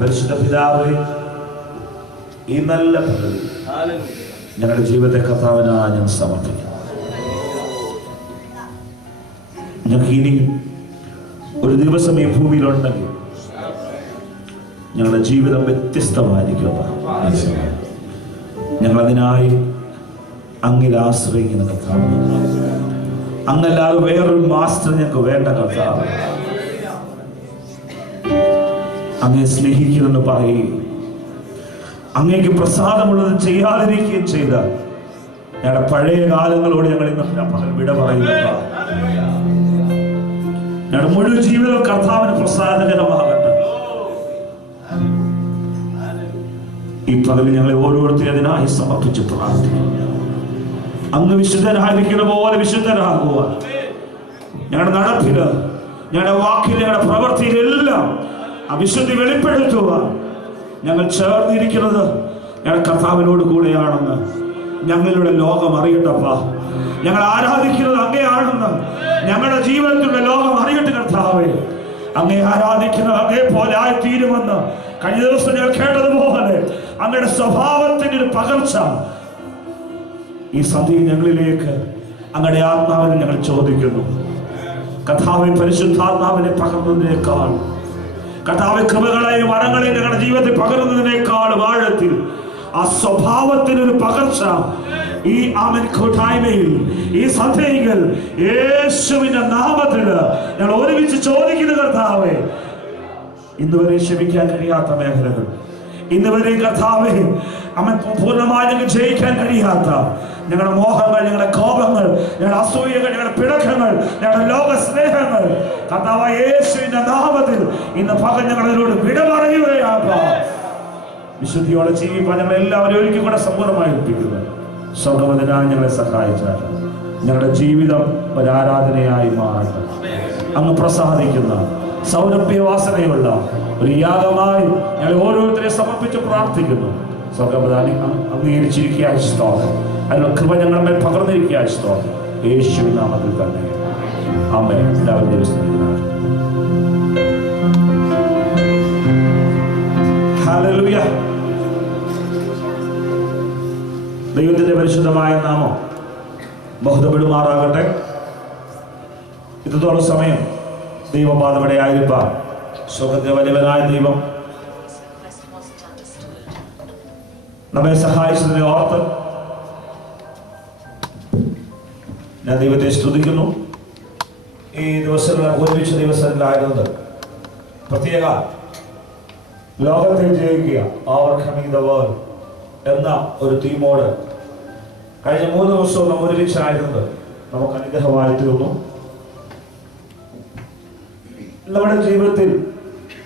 പരിശുദ്ധ പിതാവേ, ഈ നല്ല പദ്ധതി ഞങ്ങളുടെ ജീവിതത്തെ കർത്താവിനായി ഞാൻ സമർപ്പിക്കും. ഞങ്ങൾക്ക് ഇനി ഒരു ദിവസം ഈ ഭൂമിയിലുണ്ടെങ്കിൽ ഞങ്ങളുടെ ജീവിതം വ്യത്യസ്തമായിരിക്കും. ഞങ്ങളതിനായി അങ്ങിൽ ആശ്രയിക്കുന്ന കർത്താവ്, അങ്ങല്ലാതെ വേറൊരു മാസ്റ്റർ ഞങ്ങൾക്ക് വേണ്ട കർത്താവ്. അങ്ങേ സ്നേഹിക്കുമെന്ന് പറയുകയും അങ്ങേക്ക് പ്രസാദമുള്ളത് ചെയ്യാതിരിക്കുകയും ചെയ്ത ഞങ്ങളുടെ പഴയ കാലങ്ങളോട് ഞങ്ങൾ ഇന്നത്തെ പകൽ വിട പറയുന്നു. ഞങ്ങളുടെ മുഴുവൻ ജീവിതം കർത്താവിന് പ്രസാദകരമാകട്ടെ. ഈ പകൽ ഞങ്ങളെ ഓരോരുത്തരും അതിനായി സമർപ്പിച്ച് പ്രാർത്ഥിക്കുന്നു. അങ്ങ് വിശുദ്ധരായിരിക്കുന്ന പോലെ വിശുദ്ധരാകുവാൻ ഞങ്ങളുടെ നടപ്പില്, ഞങ്ങളുടെ വാക്കിൽ, ഞങ്ങളുടെ പ്രവൃത്തിയിലെല്ലാം അവിശുദ്ധി വെളിപ്പെടുത്തുവാൻ ഞങ്ങൾ ചേർന്നിരിക്കുന്നത് ഞങ്ങളുടെ കർത്താവിനോട് കൂടെയാണെന്ന് ഞങ്ങളുടെ ലോകം അറിയട്ടപ്പാ. ഞങ്ങൾ ആരാധിക്കുന്നത് അങ്ങേയാണെന്ന് ഞങ്ങളുടെ ജീവിതത്തിലുള്ള ലോകം അറിയട്ടെ കർത്താവേ. അങ്ങേ ആരാധിക്കുന്നത് അങ്ങേ പോലെ ആയിത്തീരുമെന്ന് കഴിഞ്ഞ ദിവസം ഞങ്ങൾ കേട്ടതുപോലെ അങ്ങയുടെ സ്വഭാവത്തിന്റെ ഒരു പകർച്ച ഈ സന്ധ്യയിൽ ഞങ്ങളിലേക്ക് അങ്ങയുടെ ആത്മാവിനെ ഞങ്ങൾ ചോദിക്കുന്നു. കർത്താവിൻ പരിശുദ്ധാത്മാവിനെ പകർന്നതിനേക്കാൾ, കർത്താവ് കൃപകളെയും വരങ്ങളെയും ഞങ്ങളുടെ ജീവിതത്തിൽ പകരുന്നതിനേക്കാളും ആഴത്തിൽ ആ സ്വഭാവത്തിനൊരു പകർച്ച ഈ ആമൻ കൂട്ടായ്മയിൽ, ഈ സന്ധ്യയിൽ യേശുവിന്റെ നാമത്തിൽ ഞങ്ങൾ ഒരുമിച്ച് ചോദിക്കുന്നു. കർത്താവേ, ഇന്നുവരെ ക്ഷമിക്കാൻ കഴിയാത്ത മേഖലകൾ, ഇന്നുവരെ കർത്താവേ അവൻ പൂർണ്ണമായി ഞങ്ങൾക്ക് ജയിക്കാൻ കഴിയാത്ത ഞങ്ങളുടെ മോഹങ്ങൾ, ഞങ്ങളുടെ കോപങ്ങൾ, ഞങ്ങളുടെ അസൂയകൾ, ഞങ്ങളുടെ പിണക്കങ്ങൾ, ഞങ്ങളുടെ ലോക സ്നേഹങ്ങൾ കർത്താവായ യേശുവിന്റെ നാമത്തിൽ ഇന്ന് പകൽ ഞങ്ങളോട് വിട പറയുകയാണ്. വിശുദ്ധിയോടെ ജീവിക്കാൻ ഞങ്ങൾ എല്ലാവരും ഒരിക്കൽ കൂടെ സമ്പൂർണ്ണമായി ഏൽപ്പിക്കുക. സ്വർഗ്ഗവദനായി ഞങ്ങളെ സഹായിച്ചാൽ ഞങ്ങളുടെ ജീവിതം ഒരു ആരാധനയായി മാറട്ടെ. അങ്ങ് പ്രസാദിക്കുന്ന സൗരഭ്യവാസനയുള്ള ഒരു യാഗമായി ഞങ്ങൾ ഓരോരുത്തരെ സമർപ്പിച്ച് പ്രാർത്ഥിക്കുന്നു. സ്വർഗ്ഗവദാനി അംഗീകരിച്ചിരിക്കുക സ്തോത്രം. അതിനുള്ള കൃപ ഞങ്ങളുടെ മേൽ പകർന്നിരിക്കുക സ്തോത്രം. യേശുവിൻ നാമത്തിൽ തന്നെ ആമേൻ. എല്ലാവരും ദിവസം ഹല്ലേലൂയ. ദൈവത്തിന്റെ പരിശുദ്ധമായ നാമം ബഹുധപ്പെടുമാറാകട്ടെ. ഇത്രത്തോളം സമയം ദൈവപാദവിടെ ആയിരിക്കാൻ സ്വർഗ്ഗത്തിലെ വലിയവനായ ദൈവം നമ്മെ സഹായിച്ചതിനെ ഓർത്ത് ഞാൻ ദൈവത്തെ സ്തുതിക്കുന്നു. ഈ ദിവസങ്ങൾ ഒരുമിച്ച് ദിവസങ്ങളിലായിരുന്നത് പ്രത്യേക ലോകത്തെ ജയിക്കുക, ഓവർകമ്മിങ് ദ വേൾഡ് എന്ന ഒരു തീമോട് കഴിഞ്ഞ 3 ദിവസവും നാം ഒരുമിച്ചായിരുന്നത് നമുക്ക് അനുഗ്രഹമായി തീർന്നു. നമ്മുടെ ജീവിതത്തിൽ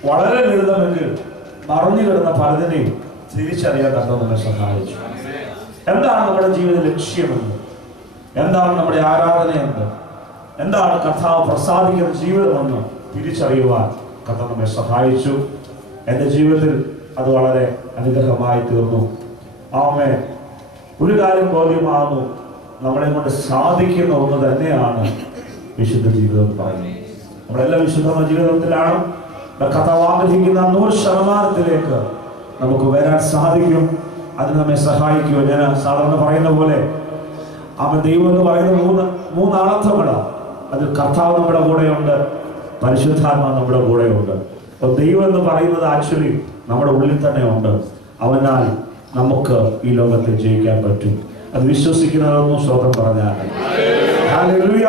വളരെ ലളിതമെങ്കിൽ മറഞ്ഞു കിടന്ന പലതിനെയും തിരിച്ചറിയാൻ കർത്താവ് നമ്മെ സഹായിച്ചു. എന്താണ് നമ്മുടെ ജീവിത ലക്ഷ്യമെന്ന്, എന്താണ് നമ്മുടെ ആരാധനയെന്ന്, എന്താണ് കർത്താവ് പ്രസാദിക്കുന്ന ജീവിതമെന്ന് തിരിച്ചറിയുവാൻ കർത്താവ് നമ്മെ സഹായിച്ചു. എൻ്റെ ജീവിതത്തിൽ അത് വളരെ അനുഗ്രഹമായി തീർന്നു. ആമേൻ. ഒരു കാര്യം ബോധ്യമാകുന്നു, നമ്മളെ കൊണ്ട് സാധിക്കുന്ന ഒന്ന് തന്നെയാണ് വിശുദ്ധ ജീവിതം പറയുന്നത്. നമ്മളെല്ലാം വിശുദ്ധമായ ജീവിതത്തിലാണ്. കർത്താവ് ആഗ്രഹിക്കുന്ന 100% നമുക്ക് വരാൻ സാധിക്കും. അത് നമ്മെ സഹായിക്കും. ഞാൻ സാധാരണ പറയുന്ന പോലെ അവൻ ദൈവം എന്ന് പറയുന്ന മൂന്ന് അർത്ഥങ്ങളാണ്. അതിൽ കർത്താവ് നമ്മുടെ കൂടെയുണ്ട്, പരിശുദ്ധാത്മാവ് നമ്മുടെ കൂടെയുണ്ട്. അപ്പോൾ ദൈവം എന്ന് പറയുന്നത് ആക്ച്വലി നമ്മുടെ ഉള്ളിൽ തന്നെ ഉണ്ട്. അവനാൽ നമുക്ക് ഈ ലോകത്തെ ജയിക്കാൻ പറ്റും. അത് വിശ്വസിക്കുന്നതൊന്നും സ്വന്തം പറഞ്ഞാൽ ഹല്ലേലൂയ.